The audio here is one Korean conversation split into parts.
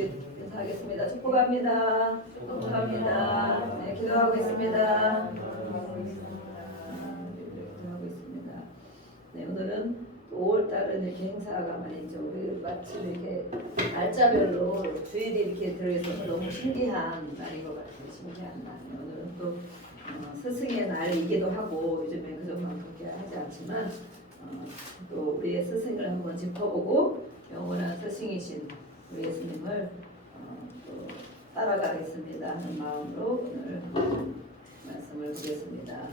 우리 인사하겠습니다. 축복합니다. 축복합니다. 네, 기도하고 있습니다. 기도하고 있습니다. 네, 오늘은 5월달은 이렇게 행사가 많이 있죠. 우리 마침 이렇게 날짜별로 주일이 이렇게 들어있어서 너무 신기한 날인 것 같아요. 신기한 날. 오늘은 또 스승의 날이기도 하고 요즘에 그전만 그렇게 하지 않지만 또 우리의 스승을 한번 짚어보고 영원한 스승이신 우리 예수님을 또 따라가겠습니다 하는 마음으로 오늘 말씀을 보겠습니다.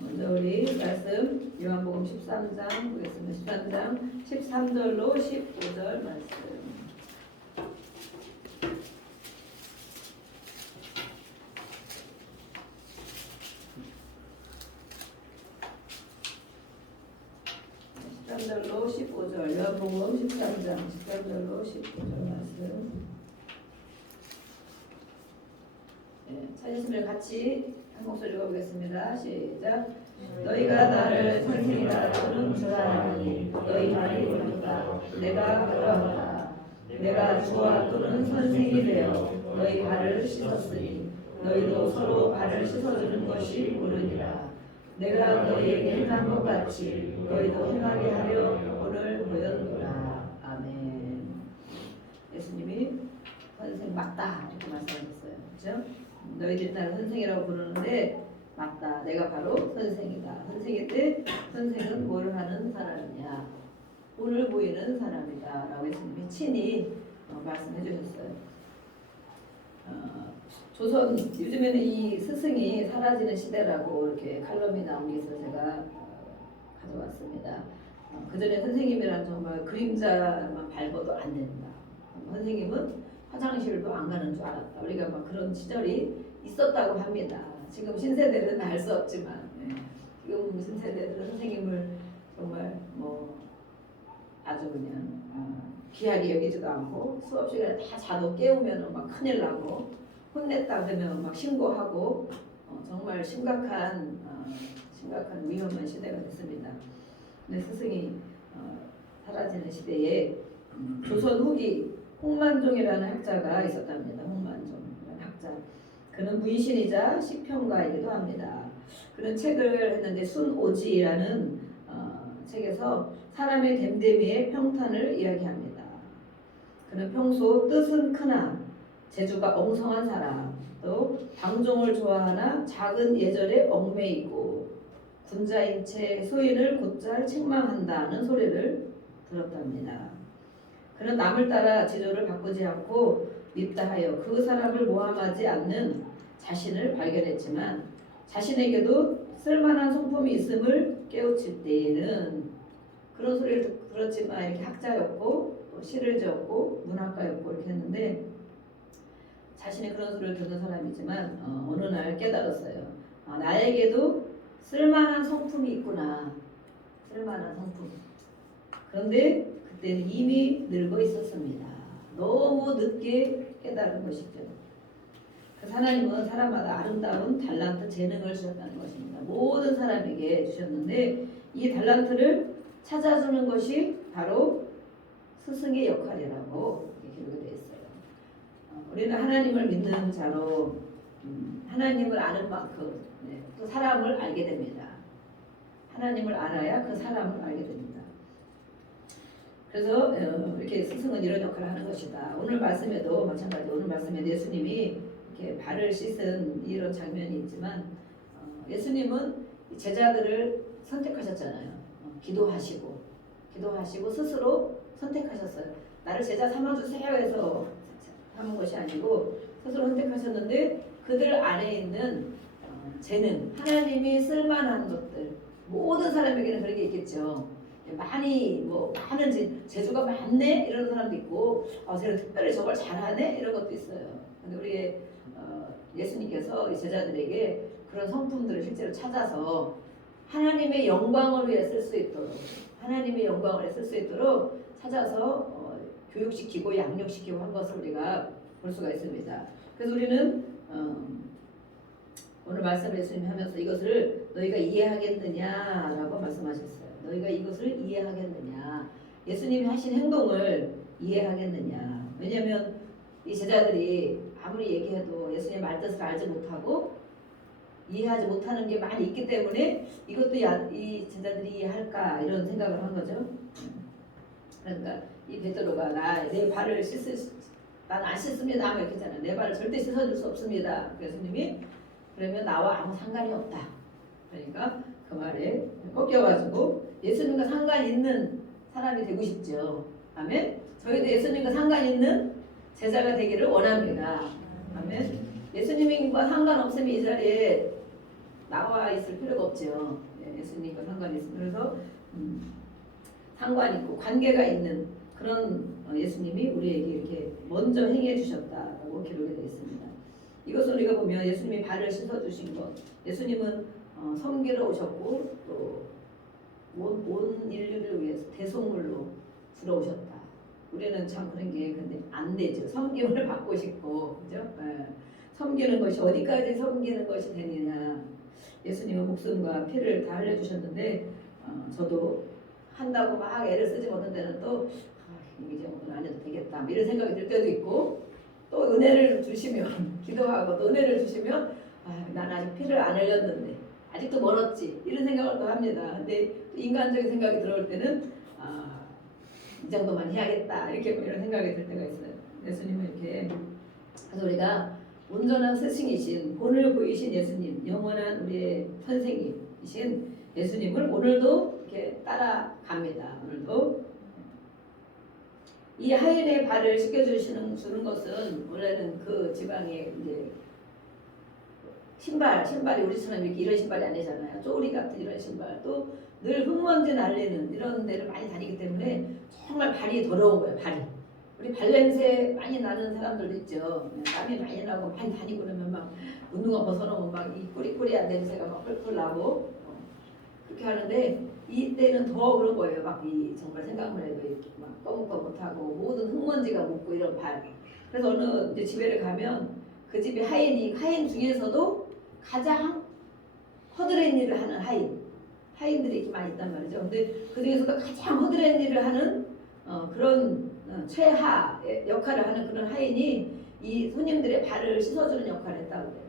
먼저 우리 말씀 요한복음 13장 보겠습니다. 13장 13절로 15절 말씀. 절로 15절 요한복음 13장 13절로 15절 말씀. 네, 찾으시면 같이 한 목소리 읽어보겠습니다. 시작. 너희가 나를 선생이라 부르는 줄 아니 너희 말이 옳으니까 내가 그러하다. 내가 주와 또는 선생이 되어 너희 발을 씻었으니 너희도 서로 발을 씻어주는 것이 옳으니라. 내가 너희에게 행한 것 같이 너희도 행하게 하려 오늘 보였노라. 아멘. 예수님이 선생 맞다 이렇게 말씀하셨어요. 그렇죠? 너희들이 나를 선생이라고 부르는데 맞다. 내가 바로 선생이다. 선생인데 선생은 뭘 하는 사람이냐? 오늘 보이는 사람이다 라고 예수님이 친히 말씀해 주셨어요. 조선 요즘에는 이 스승이 사라지는 시대라고 이렇게 칼럼이 나온 게 있어서 제가 가져왔습니다. 그전에 선생님이란 정말 그림자만 밟아도 안 된다. 선생님은 화장실도 안 가는 줄 알았다. 우리가 막 그런 시절이 있었다고 합니다. 지금 신세대들은 알 수 없지만 지금 신세대들은 선생님을 정말 뭐 아주 그냥 귀하게 여기지도 않고 수업 시간에 다 자도 깨우면 막 큰일 나고 혼냈다 그러면 막 신고하고 정말 심각한 위험한 시대가 됐습니다. 근데 스승이 사라지는 시대에 조선 후기 홍만종이라는 학자가 있었답니다. 홍만종이라는 학자. 그는 문신이자 시평가이기도 합니다. 그는 책을 했는데 순오지라는 책에서 사람의 됨됨이의 평탄을 이야기합니다. 그는 평소 뜻은 크나 재주가 엉성한 사람, 또 방종을 좋아하나 작은 예절에 얽매이고 군자인 채 소인을 곧잘 책망한다는 소리를 들었답니다. 그는 남을 따라 지조를 바꾸지 않고 밉다 하여 그 사람을 모함하지 않는 자신을 발견했지만 자신에게도 쓸만한 성품이 있음을 깨우칠 때에는 그런 소리를 들었지만 이렇게 학자였고 시를 지었고 문학가였고 이렇게 했는데 자신이 그런 소리를 듣는 사람이지만 어느 날 깨달았어요. 나에게도 쓸만한 성품이 있구나. 쓸만한 성품. 그런데 그때는 이미 늙어 있었습니다. 너무 늦게 깨달은 것이죠. 그 하나님은 사람마다 아름다운 달란트, 재능을 주셨다는 것입니다. 모든 사람에게 주셨는데 이 달란트를 찾아주는 것이 바로 스승의 역할이라고 기록이 되어 있어요. 우리는 하나님을 믿는 자로 하나님을 아는 만큼 또 사람을 알게 됩니다. 하나님을 알아야 그 사람을 알게 됩니다. 그래서 이렇게 스승은 이런 역할을 하는 것이다. 오늘 말씀에도 마찬가지. 오늘 말씀에 예수님이 이렇게 발을 씻은 이런 장면이 있지만 예수님은 제자들을 선택하셨잖아요. 기도하시고 스스로 선택하셨어요. 나를 제자 삼아주세요 해서 하는 것이 아니고 스스로 선택하셨는데 그들 안에 있는 재능, 하나님이 쓸만한 것들 모든 사람에게는 그런 게 있겠죠. 많은 재주가 많네 이런 사람도 있고 쟤는 특별히 저걸 잘하네 이런 것도 있어요. 근데 우리 예수님께서 제자들에게 그런 성품들을 실제로 찾아서 하나님의 영광을 위해 쓸 수 있도록 찾아서 교육시키고 양육시키고 한 것을 우리가 볼 수가 있습니다. 그래서 우리는 오늘 말씀을 예수님이 하면서 이것을 너희가 이해하겠느냐라고 말씀하셨어요. 너희가 이것을 이해하겠느냐. 예수님이 하신 행동을 이해하겠느냐. 왜냐하면 이 제자들이 아무리 얘기해도 예수님의 말뜻을 알지 못하고 이해하지 못하는 게 많이 있기 때문에 이것도 이 제자들이 이해할까 이런 생각을 한 거죠. 그러니까 이 베드로가 내 발을 난 안 씻습니다. 이렇게 했잖아요. 내 발을 절대 씻어줄 수 없습니다. 예수님이 그러면 나와 아무 상관이 없다. 그러니까 그 말에 꺾여가지고 예수님과 상관 있는 사람이 되고 싶죠. 아멘. 저희도 예수님과 상관 있는 제자가 되기를 원합니다. 아멘. 예수님과 상관없으면 이 자리에 나와 있을 필요가 없죠. 예수님과 상관이 있으면 그래서 상관 있고 관계가 있는 그런 예수님이 우리에게 이렇게 먼저 행해 주셨다라고 기록이 되어 있습니다. 이것을 우리가 보면 예수님이 발을 씻어 주신 것, 예수님은 섬기러 오셨고 또 온 인류를 위해서 대속물로 들어오셨다. 우리는 참 그런 게 근데 안 되죠. 섬김을 받고 싶고, 그죠? 섬기는 것이 어디까지 섬기는 것이 되느냐. 예수님은 목숨과 피를 다 흘려주셨는데 저도 한다고 막 애를 쓰지 못한 때는 또 이제 오늘 안 해도 되겠다 이런 생각이 들 때도 있고 또 은혜를 주시면 기도하고 또 은혜를 주시면 난 아직 피를 안 흘렸는데 아직도 멀었지 이런 생각을 또 합니다. 근데 인간적인 생각이 들어올 때는 이 정도만 해야겠다 이렇게 이런 생각이 들 때가 있어요. 예수님은 이렇게 그래서 우리가 온전한 스승이신 본을 보이신 예수님 영원한 우리의 선생님이신 예수님을 오늘도 이렇게 따라갑니다. 오늘도 이 하인의 발을 씻겨주는 것은 원래는 그 지방에 이제 신발이 우리처럼 이렇게 이런 신발이 아니잖아요. 쪼리 같은 이런 신발 또 늘 흙먼지 날리는 이런 데를 많이 다니기 때문에 정말 발이 더러운 거예요. 발이 우리 발냄새 많이 나는 사람들도 있죠. 땀이 많이 나고 많이 다니고 그러면 막 운동화 벗어놓으면 막 이 꾸리꾸리한 냄새가 막 펄펄 나고 그렇게 하는데 이때는 더 그런 거예요. 막 이 정말 생각만 해도 이렇게 막 꺼뭇꺼뭇하고 모든 흙먼지가 묻고 이런 발. 그래서 어느 이제 집에를 가면 그 집에 하인 중에서도 가장 허드렛 일을 하는 하인들이 이렇게 많이 있단 말이죠. 근데 그 중에서도 가장 허드렛 일을 하는 그런 최하 역할을 하는 그런 하인이 이 손님들의 발을 씻어주는 역할을 했다고 그래요.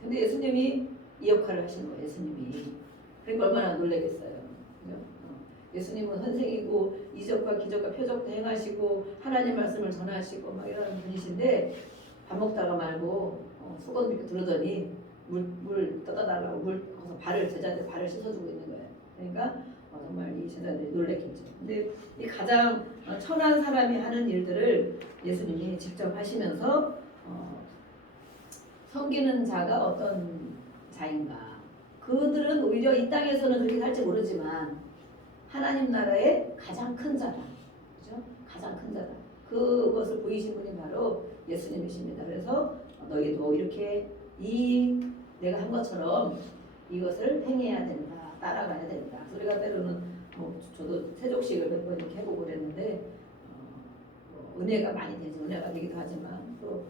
근데 예수님이 이 역할을 하신 거예요. 예수님이. 그러니까 얼마나 놀라겠어요. 그죠? 예수님은 선생이고 이적과 기적과 표적도 행하시고 하나님 말씀을 전하시고 막 이런 분이신데 밥 먹다가 말고 수건 이렇게 두르더니 물 떠다 달라고 물 거기서 제자들 발을 씻어주고 있는 거예요. 그러니까 정말 이 제자들이 놀랬겠죠. 근데 이 가장 천한 사람이 하는 일들을 예수님이 직접 하시면서 섬기는 자가 어떤 자인가. 그들은 오히려 이 땅에서는 그렇게 살지 모르지만 하나님 나라의 가장 큰 자다. 그죠? 가장 큰 자다. 그것을 보이신 분이 바로 예수님이십니다. 그래서 너희도 이렇게 내가 한 것처럼 이것을 행해야 된다. 따라가야 된다. 우리가 때로는 저도 세족식을 몇 번 이렇게 해보고 그랬는데 은혜가 많이 되죠. 은혜가 되기도 하지만 또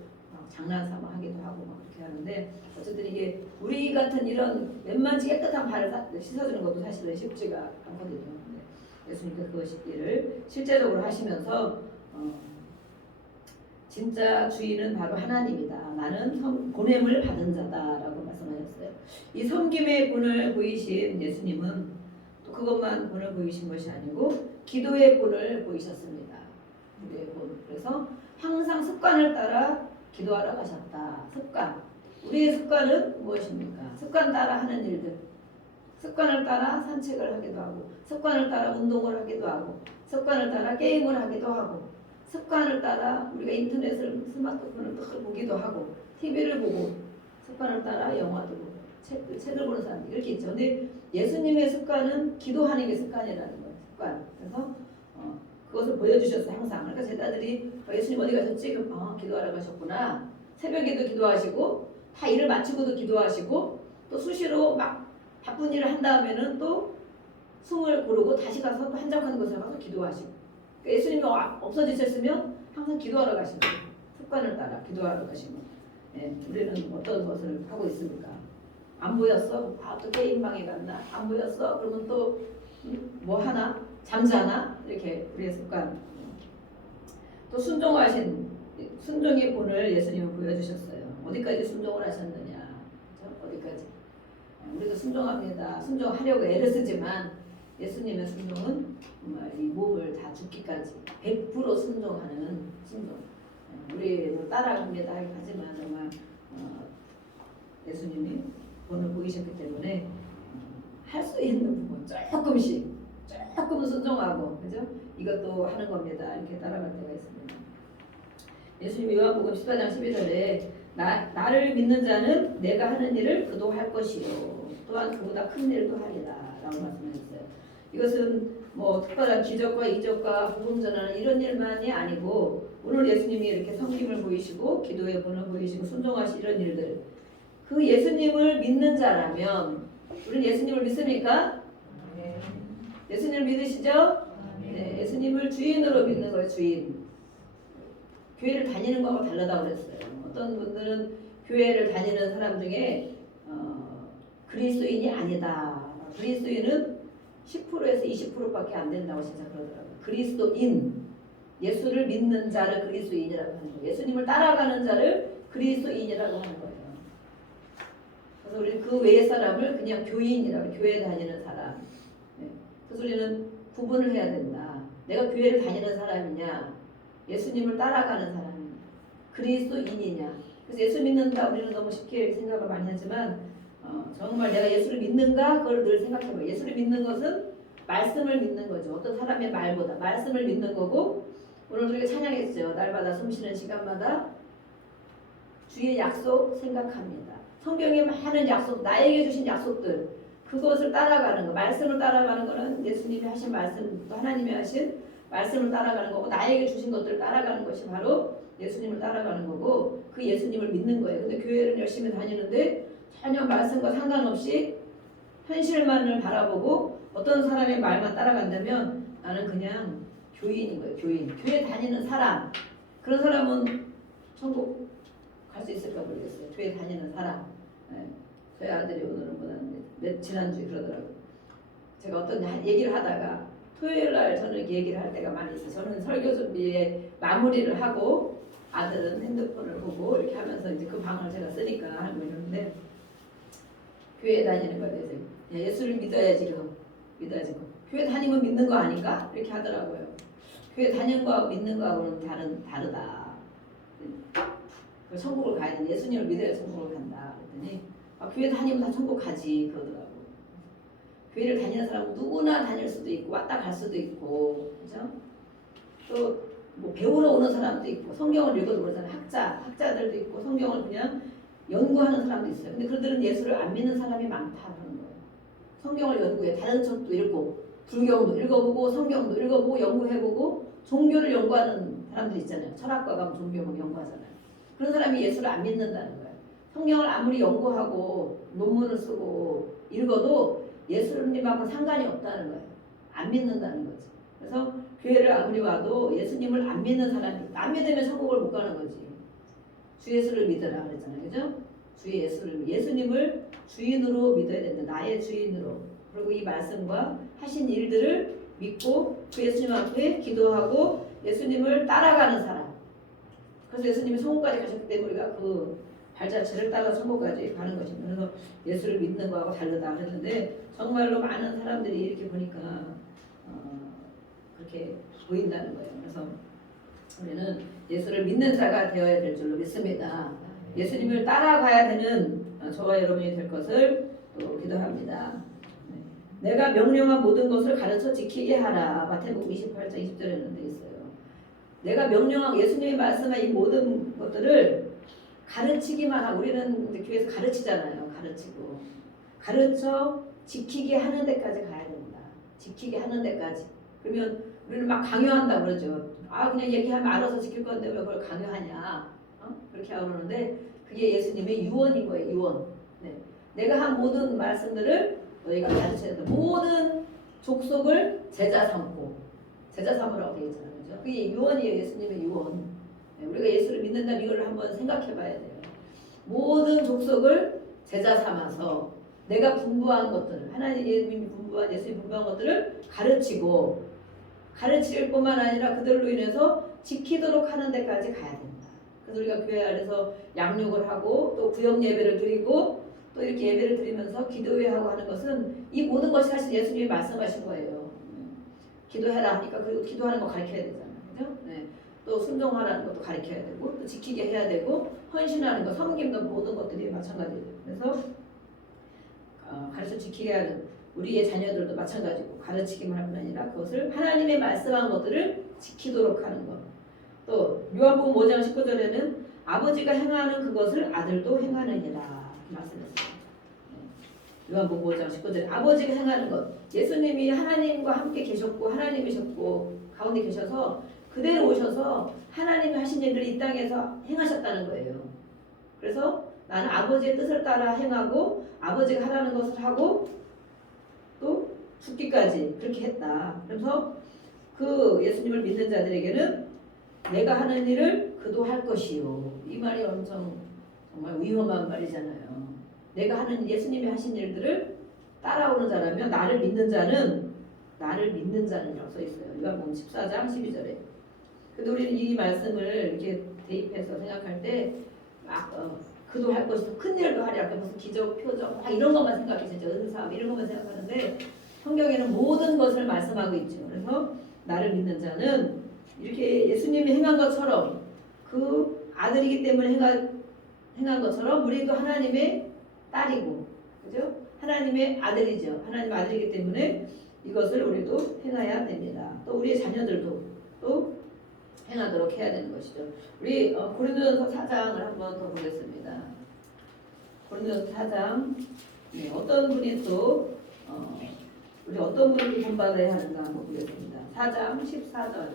장난삼아 하기도 하고 막 그렇게 하는데 어쨌든 이게 우리 같은 이런 웬만치 깨끗한 발을 씻어주는 것도 사실은 쉽지가 않거든요. 예수님께서 그것을 실제적으로 하시면서 진짜 주인은 바로 하나님이다. 나는 보냄을 받은 자다라고 말씀하셨어요. 이 섬김의 본을 보이신 예수님은 또 그것만 본을 보이신 것이 아니고 기도의 본을 보이셨습니다. 기도의 본. 그래서 항상 습관을 따라 기도하러 가셨다. 습관. 우리의 습관은 무엇입니까? 습관 따라 하는 일들. 습관을 따라 산책을 하기도 하고 습관을 따라 운동을 하기도 하고 습관을 따라 게임을 하기도 하고 습관을 따라 우리가 인터넷을 스마트폰을 보기도 하고 TV를 보고 습관을 따라 영화도 보고 책을 보는 사람 이렇게 있죠. 근데 예수님의 습관은 기도하는 게 습관이라는 거예요. 습관. 그래서 그것을 보여주셨어요. 항상. 그러니까 제자들이 예수님 어디 가셨지? 기도하러 가셨구나. 새벽에도 기도하시고 다 일을 마치고도 기도하시고 또 수시로 막 바쁜 일을 한 다음에는 또 숨을 고르고 다시 가서 또 한적한 곳에 가서 기도하시고 그러니까 예수님이 없어지셨으면 항상 기도하러 가시는 거예요. 습관을 따라 기도하러 가시는 거예요. 우리는 어떤 것을 하고 있습니까? 안 보였어? 또 게임방에 갔나? 안 보였어? 그러면 또 뭐 하나? 잠자나? 이렇게 우리의 습관. 또 순종의 본을 예수님은 보여주셨어요. 어디까지 순종을 하셨느냐, 그렇죠? 어디까지? 우리도 순종합니다. 순종하려고 애를 쓰지만 예수님의 순종은 정말 이 몸을 다 죽기까지 100% 순종하는 순종. 우리도 따라갑니다. 하지만 정말 예수님이 본을 보이셨기 때문에 할 수 있는 부분 조금 순종하고, 그죠? 이것도 하는 겁니다. 이렇게 따라갈 때가 있습니다. 예수님이 요한복음 14장 12절에 나를 믿는 자는 내가 하는 일을 그도 할 것이요 또한 그보다 큰 일도 하리라 라고 말씀하셨어요. 이것은 뭐 특별한 기적과 이적과 복음 전하는 이런 일만이 아니고, 오늘 예수님이 이렇게 성김을 보이시고 기도의 본을 보이시고 순종하시 이런 일들, 그 예수님을 믿는 자라면, 우리는 예수님을 믿습니까? 네. 예수님을 믿으시죠? 네. 예수님을 주인으로 믿는 거예요. 주인. 교회를 다니는 거하고 다르다고 그랬어요. 어떤 분들은 교회를 다니는 사람 중에 그리스도인이 아니다. 그리스도인은 10%에서 20%밖에 안 된다고 진짜 그러더라고요. 그리스도인, 예수를 믿는 자를 그리스도인이라고 하는 거예요. 예수님을 따라가는 자를 그리스도인이라고 하는 거예요. 그래서 우리 그 외의 사람을 그냥 교인이라고, 교회 다니는 사람. 네. 그래서 우리는 구분을 해야 된다. 내가 교회를 다니는 사람이냐, 예수님을 따라가는 사람이냐, 그리스도인이냐. 그래서 예수 믿는다 우리는 너무 쉽게 생각을 많이 하지만 정말 내가 예수를 믿는가 그걸 늘 생각해봐요. 예수를 믿는 것은 말씀을 믿는 거죠. 어떤 사람의 말보다 말씀을 믿는 거고, 오늘 우리가 찬양했죠. 날마다 숨쉬는 시간마다 주의 약속 생각합니다. 성경에 많은 약속, 나에게 주신 약속들, 그것을 따라가는 거, 말씀을 따라가는 거는 예수님이 하신 말씀, 또 하나님이 하신 말씀을 따라가는 거고, 나에게 주신 것들을 따라가는 것이 바로 예수님을 따라가는 거고, 그 예수님을 믿는 거예요. 근데 교회를 열심히 다니는데 전혀 말씀과 상관없이 현실만을 바라보고 어떤 사람의 말만 따라간다면 나는 그냥 교인인 거예요. 교인. 교회 다니는 사람. 그런 사람은 천국 갈 수 있을까 모르겠어요. 교회 다니는 사람. 네. 저희 아들이 오늘은 지난주에 그러더라고요. 제가 어떤 얘기를 하다가 토요일 날 저는 이렇게 얘기를 할 때가 많이 있어요. 저는 설교 준비에 마무리를 하고 아들은 핸드폰을 보고 이렇게 하면서 이제 그 방을 제가 쓰니까 하고 있는데, 교회 다니는 거에 대해서 예수를 믿어야지, 그럼 믿어야지. 교회 다니면 믿는 거 아닌가? 이렇게 하더라고요. 교회 다니는 거하고 믿는 거하고는 다르다. 천국을 가야 돼. 예수님을 믿어야 천국을 간다. 그랬더니 교회 다니면 다 천국 가지 그러더라고. 교회를 다니는 사람은 누구나 다닐 수도 있고 왔다 갈 수도 있고, 그죠? 또 뭐 배우러 오는 사람도 있고, 성경을 읽어도 그러잖아요. 학자들도 있고, 성경을 그냥 연구하는 사람도 있어요. 근데 그들은 예수를 안 믿는 사람이 많다는 거예요. 성경을 연구해. 다른 책도 읽고, 불경도 읽어보고, 성경도 읽어보고, 연구해보고, 종교를 연구하는 사람들 있잖아요. 철학과 가면 종교 연구하잖아요. 그런 사람이 예수를 안 믿는다는 거예요. 성경을 아무리 연구하고 논문을 쓰고 읽어도 예수님하고는 상관이 없다는 거예요. 안 믿는다는 거지. 그래서 교회를 아무리 와도 예수님을 안 믿는 사람이, 안 믿으면 천국을 못 가는 거지. 주 예수를 믿으라 그랬잖아요. 그죠? 주 예수님을 주인으로 믿어야 된다. 나의 주인으로. 그리고 이 말씀과 하신 일들을 믿고 그 예수님 앞에 기도하고 예수님을 따라가는 사람. 그래서 예수님이 천국까지 가셨기 때문에 우리가 그 발자취를 따라 천국까지 가는 것입니다. 그래서 예수를 믿는 거하고 다르다 그랬는데, 정말로 많은 사람들이 이렇게 보니까 그렇게 보인다는 거예요. 그래서 우리는 예수를 믿는 자가 되어야 될 줄로 믿습니다. 예수님을 따라가야 되는 저와 여러분이 될 것을 또 기도합니다. 내가 명령한 모든 것을 가르쳐 지키게 하라. 마태복음 28장 20절에 돼 있어요. 내가 명령한, 예수님이 말씀한 이 모든 것들을 가르치기만 하고, 우리는 교회에서 가르치잖아요. 가르치고 가르쳐 지키게 하는 데까지 가야 된다. 지키게 하는 데까지. 그러면 우리는 막 강요한다 그러죠. 그냥 얘기하면 알아서 지킬 건데 왜 그걸 강요하냐. 그렇게 하고 그러는데 그게 예수님의 유언인 거예요. 유언. 네. 내가 한 모든 말씀들을 너희가 가르쳐야 된다. 모든 족속을 제자 삼고, 제자 삼으라고 되어 있잖아요. 그죠? 그게 유언이에요. 예수님의 유언. 네. 우리가 예수를 믿는다면 이걸 한번 생각해 봐야 돼요. 모든 족속을 제자 삼아서 내가 분부한 것들을, 하나님이 분부한, 예수님이 분부한 것들을 가르치고, 가르칠 뿐만 아니라 그들로 인해서 지키도록 하는 데까지 가야 된다. 그래서 우리가 교회 안에서 양육을 하고 또 구역 예배를 드리고 또 이렇게 예배를 드리면서 기도회하고 하는 것은 이 모든 것이 사실 예수님이 말씀하신 거예요. 기도해라 하니까 그리고 기도하는 거 가르쳐야 되잖아요. 그죠? 네. 또 순종하라는 것도 가르쳐야 되고 또 지키게 해야 되고 헌신하는 거, 섬김도 모든 것들이 마찬가지예요. 그래서 가르쳐 지키게 하는 우리의 자녀들도 마찬가지고 가르치기만 할 뿐 아니라 그것을 하나님의 말씀한 것들을 지키도록 하는 것. 또 요한복음 5장 19절에는 아버지가 행하는 그것을 아들도 행하느니라 말씀했어요. 요한복음 5장 19절에 아버지가 행하는 것. 예수님이 하나님과 함께 계셨고 하나님이셨고 가운데 계셔서 그대로 오셔서 하나님이 하신 일을 이 땅에서 행하셨다는 거예요. 그래서 나는 아버지의 뜻을 따라 행하고 아버지가 하라는 것을 하고 또 죽기까지 그렇게 했다. 그래서 그 예수님을 믿는 자들에게는 내가 하는 일을 그도 할 것이요. 이 말이 엄청 정말 위험한 말이잖아요. 내가 하는 예수님이 하신 일들을 따라오는 자라면 나를 믿는 자는 라고 써 있어요. 요한복음 14장 12절에. 근데 우리는 이 말씀을 이렇게 대입해서 생각할 때 그도 할 것이 큰 일도 하리라. 무슨 기적, 표적 이런 것만 생각해. 진짜 은사 이런 것만 생각하는데 성경에는 모든 것을 말씀하고 있죠. 그래서 나를 믿는 자는 이렇게 예수님이 행한 것처럼 그 아들이기 때문에 행한 것처럼 우리도 하나님의 딸이고 그죠? 하나님의 아들이죠. 하나님의 아들이기 때문에 이것을 우리도 행해야 됩니다. 또 우리의 자녀들도 또 행하도록 해야 되는 것이죠. 우리 고린도전서 4장을 한번 더 보겠습니다. 고린도전서 4장 어떤 분이 또 우리 어떤 분이 본받아야 하는가 한번 보겠습니다. 4장 14절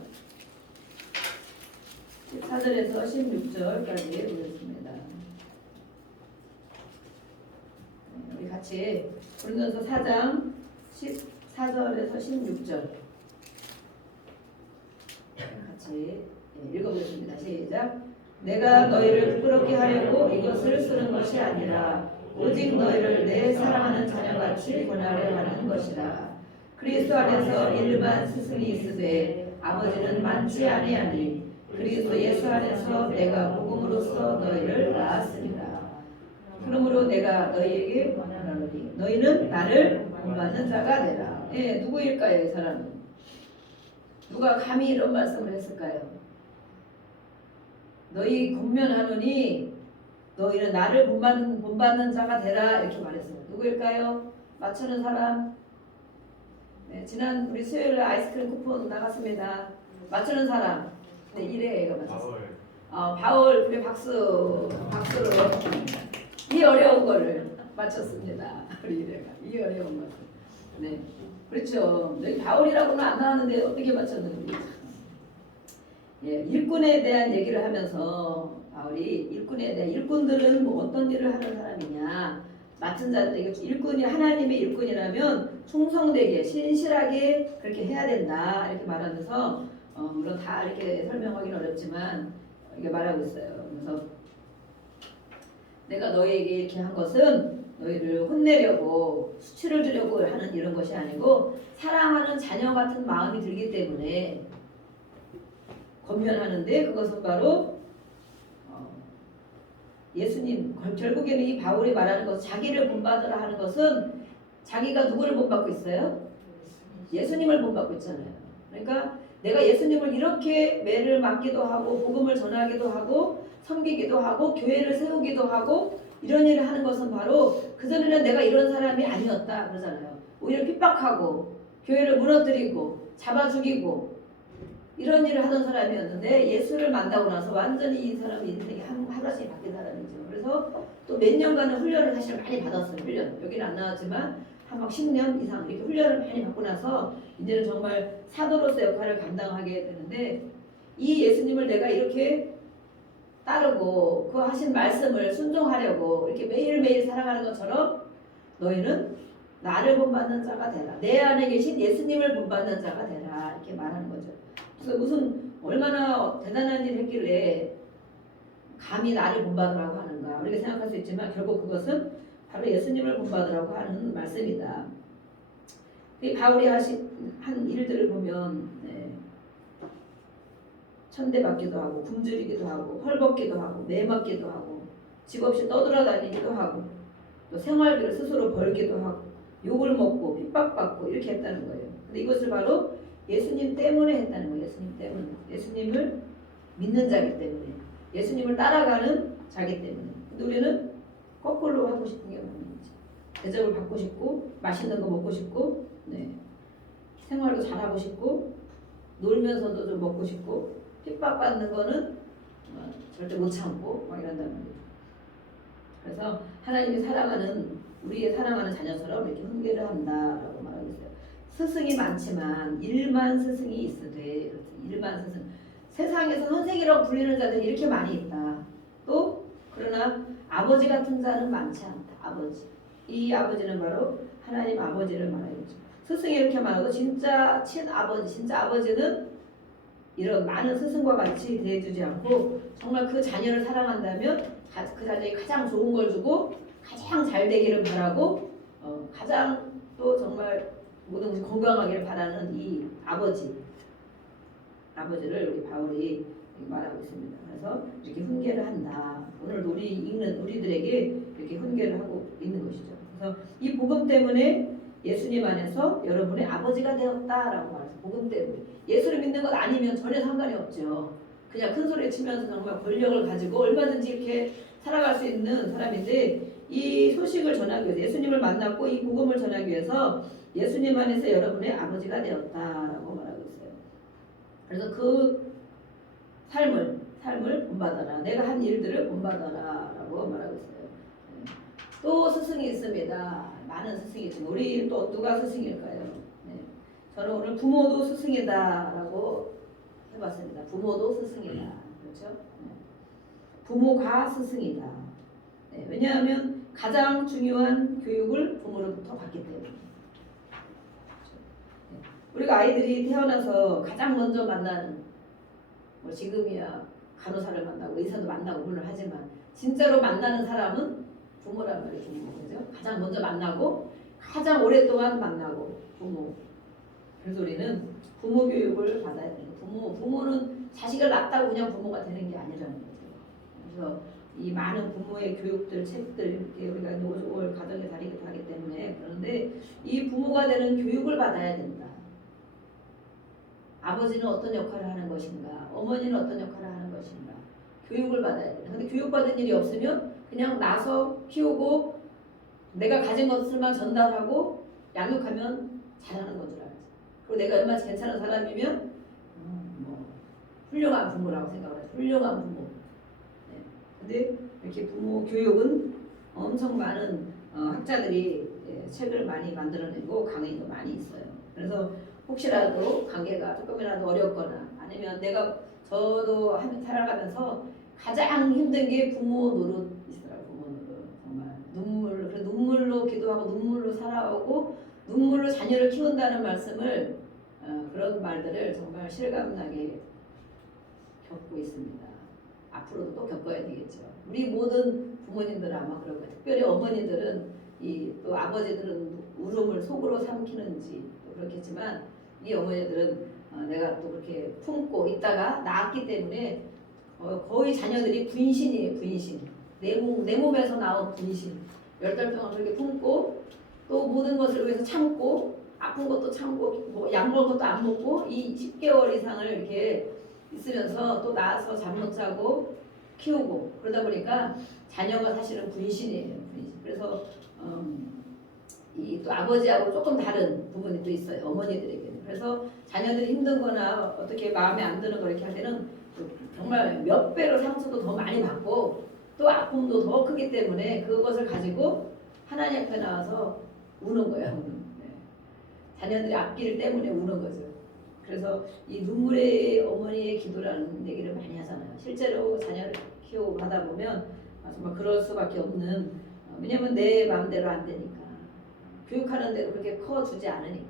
14절에서 16절까지 보겠습니다. 우리 같이 고린도전서 4장 14절에서 16절 같이 읽어보겠습니다. 시작. 내가 너희를 부끄럽게 하려고 이것을 쓰는 것이 아니라 오직 너희를 내 사랑하는 자녀같이 권하려 하는 것이라. 그리스도 안에서 일반 스승이 있으되 아버지는 많지 아니하니 그리스도 예수 안에서 내가 복음으로써 너희를 낳았으리라. 그러므로 내가 너희에게 권하노니 너희는 나를 본받는 자가 되라. 누구일까요? 이 사람은 누가 감히 이런 말씀을 했을까요? 너희 권면하노니 너희는 나를 본받는 자가 되라 이렇게 말했어요. 누구일까요? 맞추는 사람? 지난 우리 수요일에 아이스크림 쿠폰 나갔습니다. 맞추는 사람? 네, 이래가 맞췄어요. 바울 그래 박수로 이 어려운 거를 맞췄습니다. 우리 이래가 이 어려운 것을. 네, 그렇죠. 여기 바울이라고는 안 나왔는데 어떻게 맞췄는지. 일꾼에 대한 얘기를 하면서 바울이 일꾼에 대한 일꾼들은 뭐 어떤 일을 하는 사람이냐 맡은 자들에게 일꾼이 하나님의 일꾼이라면 충성되게 신실하게 그렇게 해야 된다 이렇게 말하면서 물론 다 이렇게 설명하기는 어렵지만 이게 말하고 있어요. 그래서 내가 너희에게 이렇게 한 것은 너희를 혼내려고 수치를 주려고 하는 이런 것이 아니고 사랑하는 자녀 같은 마음이 들기 때문에 권면하는데 그것은 바로 예수님 결국에는 이 바울이 말하는 것 자기를 본받으라 하는 것은 자기가 누구를 본받고 있어요? 예수님을 본받고 있잖아요. 그러니까 내가 예수님을 이렇게 매를 맡기도 하고 복음을 전하기도 하고 섬기기도 하고 교회를 세우기도 하고 이런 일을 하는 것은 바로 그전에는 내가 이런 사람이 아니었다 그러잖아요. 오히려 핍박하고 교회를 무너뜨리고 잡아 죽이고 이런 일을 하던 사람이었는데 예수를 만나고 나서 완전히 이 사람의 인생이 하루아침에 바뀐 사람이죠. 그래서 또 몇 년간의 훈련을 사실 많이 받았어요. 훈련. 여기는 안 나왔지만 한 막 10년 이상 이렇게 훈련을 많이 받고 나서 이제는 정말 사도로서 역할을 감당하게 되는데 이 예수님을 내가 이렇게 따르고 그 하신 말씀을 순종하려고 이렇게 매일매일 살아가는 것처럼 너희는 나를 본받는 자가 되라. 내 안에 계신 예수님을 본받는 자가 되라. 이렇게 말하는 거죠. 그래서 무슨 얼마나 대단한 일을 했길래 감히 나를 본받으라고 하는가 우리가 생각할 수 있지만 결국 그것은 바로 예수님을 본받으라고 하는 말씀이다. 바울이 한 일들을 보면 천대받기도 하고 굶주리기도 하고 헐벗기도 하고 매맞기도 하고 집 없이 떠돌아다니기도 하고 또 생활비를 스스로 벌기도 하고 욕을 먹고 핍박받고 이렇게 했다는 거예요. 근데 이것을 바로 예수님 때문에 했다는 거예요. 예수님 때문에. 예수님을 믿는 자기 때문에. 예수님을 따라가는 자기 때문에. 근데 우리는 거꾸로 하고 싶은 게 많은 거죠. 대접을 받고 싶고 맛있는 거 먹고 싶고 네. 생활도 잘하고 싶고 놀면서도 좀 먹고 싶고 핍박받는 거는 절대 못 참고 막 이런단 말이에요. 그래서 하나님이 사랑하는 우리의 사랑하는 자녀처럼 이렇게 훈계를 한다라고 말하고 있어요. 스승이 많지만 일만 스승이 있으되 일만 스승 세상에서 선생이라고 불리는 자들이 이렇게 많이 있다. 또 그러나 아버지 같은 자는 많지 않다. 아버지 이 아버지는 바로 하나님 아버지를 말하겠죠. 스승이 이렇게 말하고 진짜 친아버지 진짜 아버지는 이런 많은 스승과 같이 대해주지 않고 정말 그 자녀를 사랑한다면 그 자녀에게 가장 좋은 걸 주고 가장 잘 되기를 바라고 가장 또 정말 모든 것이 건강하기를 바라는 이 아버지를 우리 바울이 말하고 있습니다. 그래서 이렇게 훈계를 한다. 오늘 우리 읽는 우리들에게 이렇게 훈계를 하고 있는 것이죠. 그래서 이 복음 때문에 예수님 안에서 여러분의 아버지가 되었다라고 말해서 복음 때문에 예수를 믿는 것 아니면 전혀 상관이 없죠. 그냥 큰 소리 치면서 정말 권력을 가지고 얼마든지 이렇게 살아갈 수 있는 사람인데 이 소식을 전하기 위해서 예수님을 만났고 이 복음을 전하기 위해서 예수님 안에서 여러분의 아버지가 되었다라고 말하고 있어요. 그래서 그 삶을 본받아라. 내가 한 일들을 본받아라라고 말하고 있어요. 또 스승이 있습니다. 많은 스승이 있지만 우리 또 누가 스승일까요? 네. 저는 오늘 부모도 스승이다라고 해봤습니다. 부모도 스승이다. 그렇죠? 네. 부모가 스승이다. 네. 왜냐하면 가장 중요한 교육을 부모로부터 받기 때문에. 그렇죠? 네. 우리가 아이들이 태어나서 가장 먼저 만나는 뭐 지금이야 간호사를 만나고 의사도 만나고 물론 하지만 진짜로 만나는 사람은 부모란 말이에요. 부모. 그죠? 가장 먼저 만나고 가장 오랫동안 만나고 부모. 그래서 우리는 부모 교육을 받아야 돼요. 부모는 자식을 낳았다고 그냥 부모가 되는 게 아니라는 거죠. 그래서 이 많은 부모의 교육들, 책들 이렇게 우리가 올 가정의 다리기도 하기 때문에 그런데 이 부모가 되는 교육을 받아야 된다. 아버지는 어떤 역할을 하는 것인가, 어머니는 어떤 역할을 하는 것인가, 교육을 받아야 된다. 근데 교육받은 일이 없으면 그냥 나서 키우고 내가 가진 것들만 전달하고 양육하면 잘하는 건 줄 알지. 그리고 내가 얼마나 괜찮은 사람이면 뭐 훌륭한 부모라고 생각을 해요. 훌륭한 부모. 네. 근데 이렇게 부모 교육은 엄청 많은 학자들이 책을 많이 만들어내고 강의도 많이 있어요. 그래서 혹시라도 관계가 조금이라도 어렵거나 아니면 저도 살아가면서 가장 힘든 게 부모 노릇이더라고요. 부모 노릇. 정말 눈물로 기도하고 눈물로 살아오고 눈물로 자녀를 키운다는 말씀을 그런 말들을 정말 실감나게 겪고 있습니다. 앞으로도 또 겪어야 되겠죠. 우리 모든 부모님들은 아마 그럴 거예요. 특별히 어머니들은 또 아버지들은 울음을 속으로 삼키는지 또 그렇겠지만 이 어머니들은 내가 또 그렇게 품고 있다가 낳았기 때문에 거의 자녀들이 분신이에요. 분신. 내 몸에서 나온 분신. 10달 동안 그렇게 품고 또 모든 것을 위해서 참고 아픈 것도 참고 뭐 약 먹을 것도 안 먹고 이 10개월 이상을 이렇게 있으면서 또 낳아서 잠 못 자고 키우고 그러다 보니까 자녀가 사실은 분신이에요. 분신. 그래서 또 아버지하고 조금 다른 부분이 또 있어요. 어머니들에게는. 그래서 자녀들이 힘든거나 어떻게 마음에 안 드는 거 이렇게 할 때는 정말 몇 배로 상처도 더 많이 받고 또 아픔도 더 크기 때문에 그것을 가지고 하나님 앞에 나와서 우는 거예요. 네. 자녀들이 앞길 때문에 우는 거죠. 그래서 이 눈물의 어머니의 기도라는 얘기를 많이 하잖아요. 실제로 자녀를 키우고 하다 보면 정말 그럴 수밖에 없는 왜냐면 내 마음대로 안 되니까 교육하는 대로 그렇게 커주지 않으니까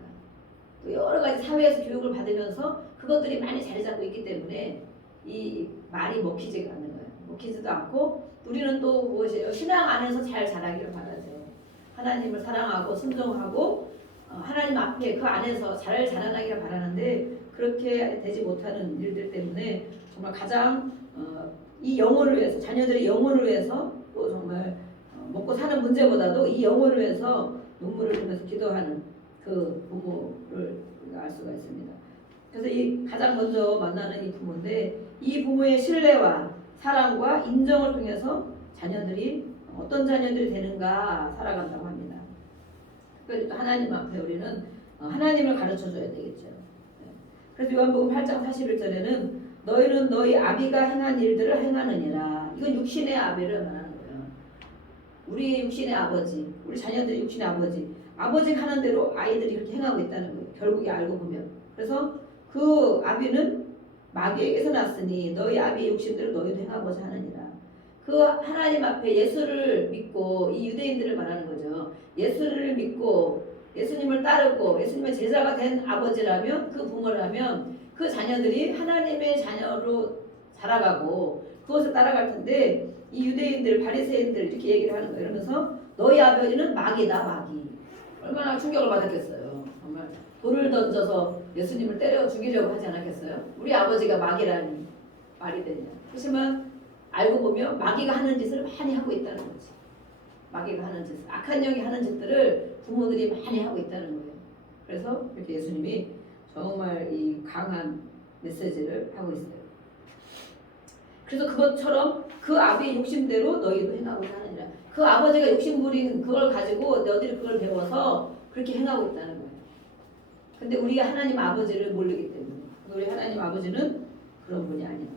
또 여러 가지 사회에서 교육을 받으면서 그것들이 많이 자리 잡고 있기 때문에 이 말이 먹히지가 않는 거예요. 먹히지도 않고 우리는 또 무엇이에요? 신앙 안에서 잘 자라기를 바라죠. 하나님을 사랑하고 순종하고 하나님 앞에 그 안에서 잘 자라나기를 바라는데 그렇게 되지 못하는 일들 때문에 정말 가장 이 영혼을 위해서 자녀들의 영혼을 위해서 또 정말 먹고 사는 문제보다도 이 영혼을 위해서 눈물을 흘리면서 기도하는 그 부모를 우리가 알 수가 있습니다. 그래서 이 가장 먼저 만나는 이 부모인데 이 부모의 신뢰와 사랑과 인정을 통해서 자녀들이 어떤 자녀들이 되는가 살아간다고 합니다. 그래서 하나님 앞에 우리는 하나님을 가르쳐줘야 되겠죠. 그래서 요한복음 8장 41절에는 너희는 너희 아비가 행한 일들을 행하느니라. 이건 육신의 아비를 말하는 거예요. 우리 육신의 아버지, 우리 자녀들의 육신의 아버지, 아버지가 하는 대로 아이들이 그렇게 행하고 있다는 거예요. 결국에 알고 보면. 그래서 그 아비는 마귀에게서 났으니 너희 아비의 욕심대로 너희도 행하고자 하느니라. 그 하나님 앞에 예수를 믿고 이 유대인들을 말하는 거죠. 예수를 믿고 예수님을 따르고 예수님의 제자가 된 아버지라면 그 부모라면 그 자녀들이 하나님의 자녀로 자라가고 그것을 따라갈 텐데 이 유대인들 바리새인들 이렇게 얘기를 하는 거예요. 이러면서 너희 아버지는 마귀다 마귀. 얼마나 충격을 받았겠어요. 정말 돌을 던져서 예수님을 때려 죽이려고 하지 않았겠어요? 우리 아버지가 마귀라니 말이 되냐. 그렇지만 알고 보면 마귀가 하는 짓을 많이 하고 있다는 거지. 마귀가 하는 짓, 악한 영이 하는 짓들을 부모들이 많이 하고 있다는 거예요. 그래서 이렇게 예수님이 정말 이 강한 메시지를 하고 있어요. 그래서 그것처럼 그 아비의 욕심대로 너희도 행하고자 하느니라. 그 아버지가 욕심부린 그걸 가지고 너희들이 그걸 배워서 그렇게 행하고 있다는 거예요. 근데 우리가 하나님 아버지를 모르기 때문에 우리 하나님 아버지는 그런 분이 아니다.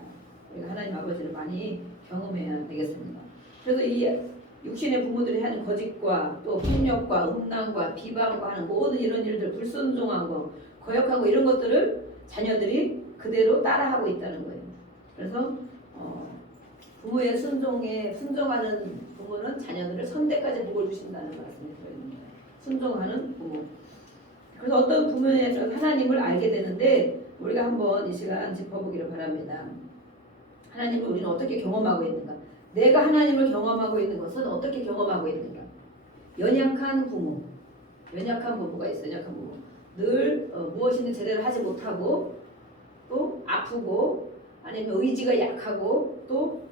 우리가 하나님 아버지를 많이 경험해야 되겠습니다. 그래서 이 육신의 부모들이 하는 거짓과 또 폭력과 음란과 비방과 하는 모든 이런 일들, 불순종한 거, 거역하고 이런 것들을 자녀들이 그대로 따라하고 있다는 거예요. 그래서 부모의 순종하는 부모는 자녀들을 선대까지 복을 주신다는 말씀이 들어있는 거예요. 순종하는 부모. 그래서 어떤 부모의 하나님을 알게 되는데 우리가 한번 이 시간 짚어보기를 바랍니다. 하나님을 우리는 어떻게 경험하고 있는가? 내가 하나님을 경험하고 있는 것은 어떻게 경험하고 있는가? 연약한 부모가 있어요. 연약한 부모. 늘 무엇이든 제대로 하지 못하고 또 아프고 아니면 의지가 약하고 또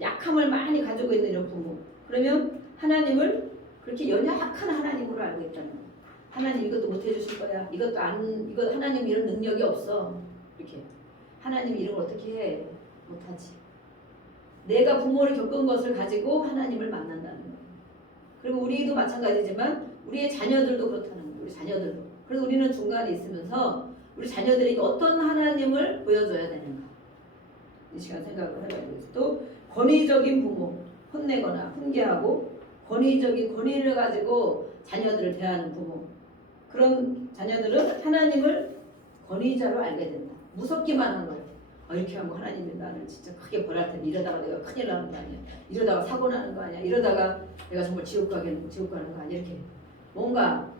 약함을 많이 가지고 있는 이런 부모. 그러면 하나님을 그렇게 연약한 하나님으로 알고 있다는 거예요. 하나님 이것도 못 해주실 거야. 이거 하나님 이런 능력이 없어. 이렇게 하나님 이런 걸 어떻게 해? 못하지. 내가 부모를 겪은 것을 가지고 하나님을 만난다는 거예요. 그리고 우리도 마찬가지지만 우리의 자녀들도 그렇다는 거예요. 우리 자녀들도. 그래서 우리는 중간에 있으면서 우리 자녀들에게 어떤 하나님을 보여줘야 되는가. 이 시간 생각을 해봐야 되겠어요. 또 권위적인 부모, 혼내거나 훈계하고 권위를 가지고 자녀들을 대하는 부모. 그런 자녀들은 하나님을 권위자로 알게 된다. 무섭기만 한 거예요. 이렇게 하면 하나님이 나를 진짜 크게 벌할 텐데 이러다가 내가 큰일 나는 거 아니야. 이러다가 사고 나는 거 아니야. 이러다가 내가 정말 지옥 가는 거 아니야. 이렇게 뭔가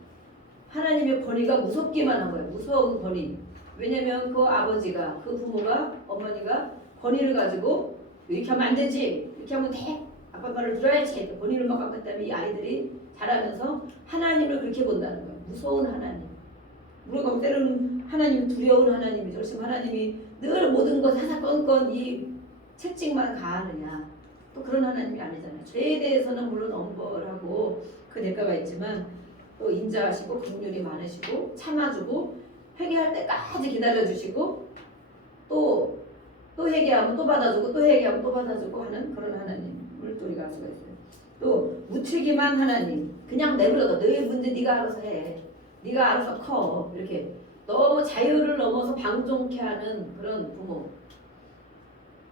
하나님의 권위가 무섭기만 한 거예요. 무서운 권위. 왜냐면 그 아버지가 그 부모가 어머니가 권위를 가지고 이렇게 하면 안 되지. 이렇게 하면 돼. 아빠 말을 들어야지. 권위를 막 갖기 때문에 이 아이들이 자라면서 하나님을 그렇게 본다는 거예요. 무서운 하나님. 우리가 때로는 하나님 두려운 하나님이죠. 그렇지만 하나님이 늘 모든 것 사사건건 이 채찍만 가하느냐. 또 그런 하나님이 아니잖아요. 죄에 대해서는 물론 엄벌하고 그 대가가 있지만 또 인자하시고 긍휼이 많으시고 참아주고 회개할 때까지 기다려주시고 또 회개하면 또 받아주고 또 회개하면 또 받아주고 하는 그런 하나님을 또 우리가 알 수가 있어요. 또 무책임한 하나님. 그냥 내버려둬. 너의 문제 네가 알아서 해. 네가 알아서 커. 이렇게 너무 자유를 넘어서 방종케 하는 그런 부모.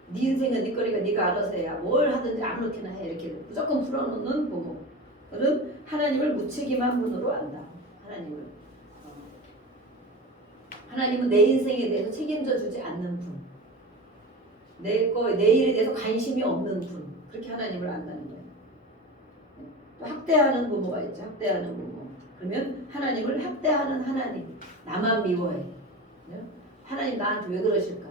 네 인생은 네 거리가 네가 알아서 해야 뭘 하든지 아무렇게나 해. 이렇게 무조건 풀어놓는 부모. 그는 하나님을 무책임한 분으로 안다. 하나님은 내 인생에 대해서 책임져 주지 않는 분. 내 일에 대해서 관심이 없는 분. 그렇게 하나님을 안다는 거예요. 또 학대하는 부모가 있죠. 학대하는 부모. 그러면 하나님을 학대하는 하나님. 나만 미워해. 하나님 나한테 왜 그러실까?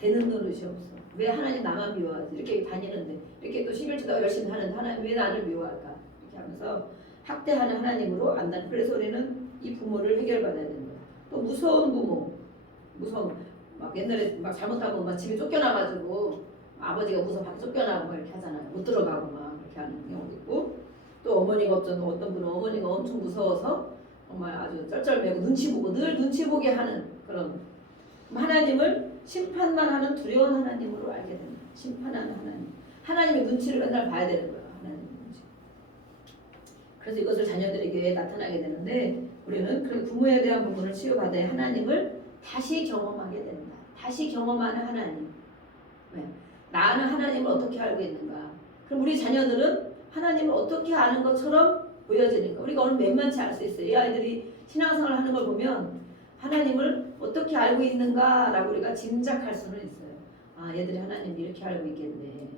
되는 노릇이 없어. 왜 하나님 나만 미워하지? 이렇게 다니는데 이렇게 또 11주도 열심히 하는데 하나님 왜 나를 미워할까? 이렇게 하면서 학대하는 하나님으로 안다는. 그래서 우리는 이 부모를 해결받아야 된다. 또 무서운 부모. 막 옛날에 막 잘못하고 막 집에 쫓겨나가지고 아버지가 무서워 밖에 쫓겨나고 막 이렇게 하잖아요. 못 들어가고 막 그렇게 하는 경우도 있고 또 어머니가 어떤 분은 어머니가 엄청 무서워서 정말 아주 쩔쩔매고 눈치 보고 늘 눈치 보게 하는 그런 하나님을 심판만 하는 두려운 하나님으로 알게 됩니다. 심판하는 하나님. 하나님의 눈치를 맨날 봐야 되는 거예요. 하나님의 눈치. 그래서 이것을 자녀들에게 나타나게 되는데 우리는 그 부모에 대한 부분을 치유받아야 하나님을 다시 경험하게 된다. 다시 경험하는 하나님. 왜? 나는 하나님을 어떻게 알고 있는가? 그럼 우리 자녀들은 하나님을 어떻게 아는 것처럼 보여지니까 우리가 오늘 몇만치 알 수 있어요. 이 아이들이 신앙생활을 하는 걸 보면 하나님을 어떻게 알고 있는가라고 우리가 짐작할 수는 있어요. 아, 얘들이 하나님 이렇게 알고 있겠네.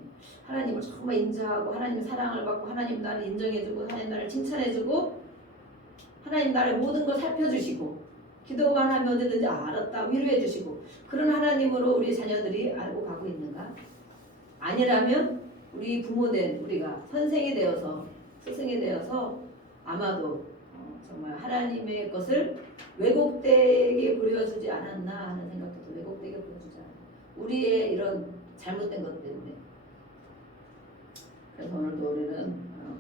하나님을 정말 인자하고 하나님의 사랑을 받고 하나님 나를 인정해주고 하나님 나를 칭찬해주고 하나님 나를 모든 걸 살펴주시고 기도만 하면 언제든지 알았다 위로해주시고 그런 하나님으로 우리 자녀들이 알고 가고 있는가? 아니라면 우리 부모된 우리가 선생이 되어서 스승이 되어서 아마도 정말 하나님의 것을 왜곡되게 보여주지 않았나 하는 생각도 왜곡되게 보여주지 않았나. 우리의 이런 잘못된 것 때문에. 그래서 오늘도 우리는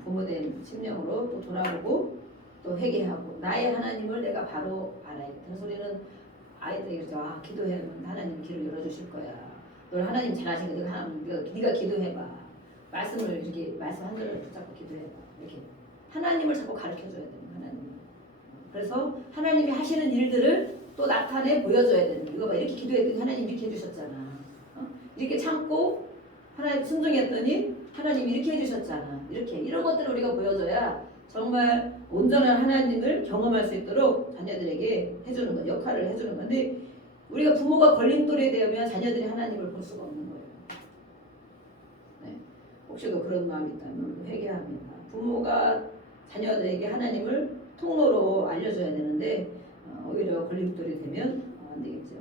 부모된 심령으로 또 돌아보고 또 회개하고 나의 하나님을 내가 바로 알아야겠다. 그래서 우리는 아이들에게 기도하면 하나님 길을 열어주실 거야. 널 하나님 잘하시니까 네가 기도해봐. 말씀을 이렇게 말씀 한 절을 붙잡고 기도해봐. 이렇게 하나님을 자꾸 가르쳐줘야 돼요. 하나님. 그래서 하나님이 하시는 일들을 또 나타내 보여줘야 되는 거예요. 이거 봐 이렇게 기도했더니 하나님 이렇게 해주셨잖아. 이렇게 참고 하나님 순종했더니 하나님 이렇게 해주셨잖아. 이렇게 이런 것들을 우리가 보여줘야 정말 온전한 하나님을 경험할 수 있도록 자녀들에게 해주는 것, 역할을 해주는 건데 우리가 부모가 걸림돌이 되면 자녀들이 하나님을 볼 수가 없는 거예요. 네. 혹시도 그런 마음이 있다면 회개합니다. 부모가 자녀들에게 하나님을 통로로 알려줘야 되는데 오히려 걸림돌이 되면 안 되겠죠.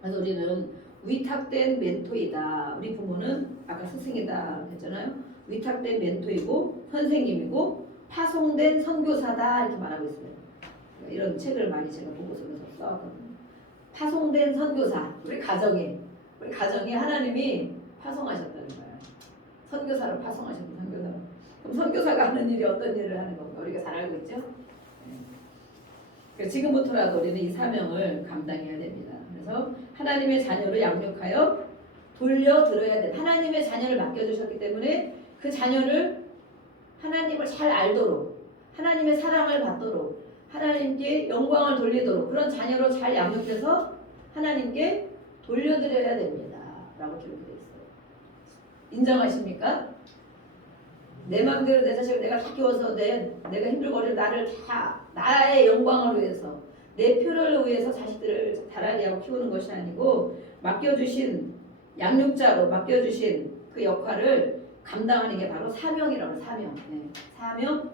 그래서 우리는 위탁된 멘토이다. 우리 부모는 아까 스승이다 했잖아요. 위탁된 멘토이고 선생님이고 파송된 선교사다 이렇게 말하고 있어요. 이런 책을 많이 제가 보고서에서 써왔거든요. 파송된 선교사. 우리 가정에 하나님이 파송하셨다는 거예요. 선교사를 파송하셨던 선교사. 그럼 선교사가 하는 일이 어떤 일을 하는 건가? 우리가 잘 알고 있죠? 네. 지금부터라도 우리는 이 사명을 감당해야 됩니다. 그래서 하나님의 자녀를 양육하여 돌려들어야 돼. 하나님의 자녀를 맡겨주셨기 때문에 그 자녀를 하나님을 잘 알도록 하나님의 사랑을 받도록 하나님께 영광을 돌리도록 그런 자녀로 잘 양육해서 하나님께 돌려드려야 됩니다. 라고 기록되어 있어요. 인정하십니까? 내 마음대로 내 자식을 내가 다 키워서 내가 힘들고 나를 다 나의 영광을 위해서 내 표를 위해서 자식들을 자라게 하고 키우는 것이 아니고 맡겨주신 양육자로 맡겨주신 그 역할을 감당하는 게 바로 사명이라고 해요. 사명. 네. 사명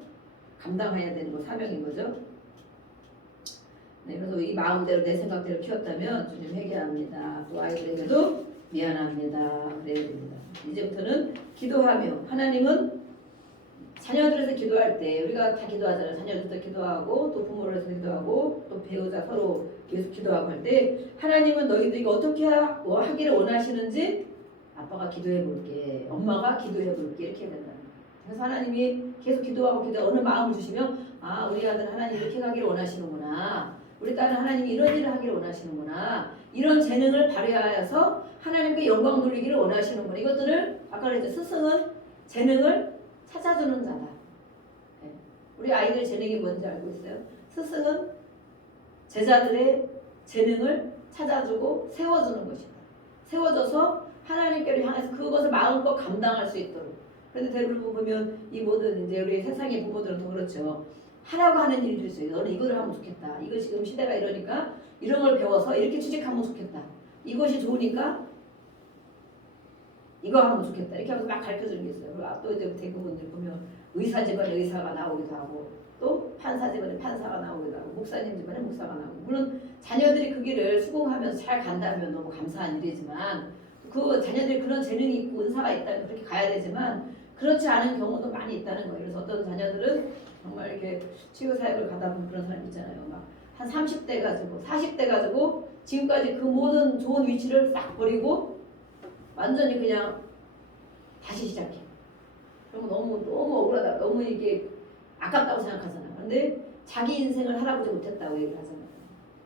감당해야 되는 거 사명인 거죠. 네, 그래서 이 마음대로 내 생각대로 키웠다면 주님 회개합니다. 또 아이들에게도 미안합니다. 그래야 됩니다. 이제부터는 기도하며 하나님은 자녀들에서 기도할 때 우리가 다 기도하잖아요. 자녀들도 기도하고 또 부모를 해서 기도하고 또 배우자 서로 계속 기도하고 할 때 하나님은 너희들이 어떻게 하기를 원하시는지 아빠가 기도해 볼게, 엄마가 기도해 볼게 이렇게 해야 된다. 그래서 하나님이 계속 기도하고 어느 마음을 주시면 아 우리 아들 하나님 이렇게 가기를 원하시는구나. 우리 딸은 하나님이 이런 일을 하기를 원하시는구나. 이런 재능을 발휘하여서 하나님께 영광 돌리기를 원하시는구나. 이것들을 아까 그랬죠. 스승은 재능을 찾아주는 자다. 네. 우리 아이들 재능이 뭔지 알고 있어요? 스승은 제자들의 재능을 찾아주고 세워주는 것이다. 세워줘서 하나님께로 향해서 그것을 마음껏 감당할 수 있도록. 그런데 대부분 보면 이 모든 이제 우리 세상의 부모들은 더 그렇죠. 하라고 하는 일들이 있어요. 너는 이거를 하면 좋겠다. 이거 지금 시대가 이러니까 이런 걸 배워서 이렇게 취직하면 좋겠다. 이것이 좋으니까 이거 하면 좋겠다. 이렇게 하면서 막 가르쳐주는 게 있어요. 그리고 또 이제 대부분들 보면 의사 집안에 의사가 나오기도 하고 또 판사 집안에 판사가 나오기도 하고 목사님 집안에 목사가 나오고 물론 자녀들이 그 길을 수긍하면서 잘 간다면 너무 감사한 일이지만 그 자녀들이 그런 재능이 있고 은사가 있다면 그렇게 가야 되지만 그렇지 않은 경우도 많이 있다는 거예요. 그래서 어떤 자녀들은 정말 이렇게 치유 사역을 가다 보면 그런 사람 있잖아요. 막 한 30대 가지고 40대 가지고 지금까지 그 모든 좋은 위치를 싹 버리고 완전히 그냥 다시 시작해. 그럼 너무 억울하다. 너무 이게 아깝다고 생각하잖아. 근데 자기 인생을 살아보지 못했다고 얘기를 하잖아.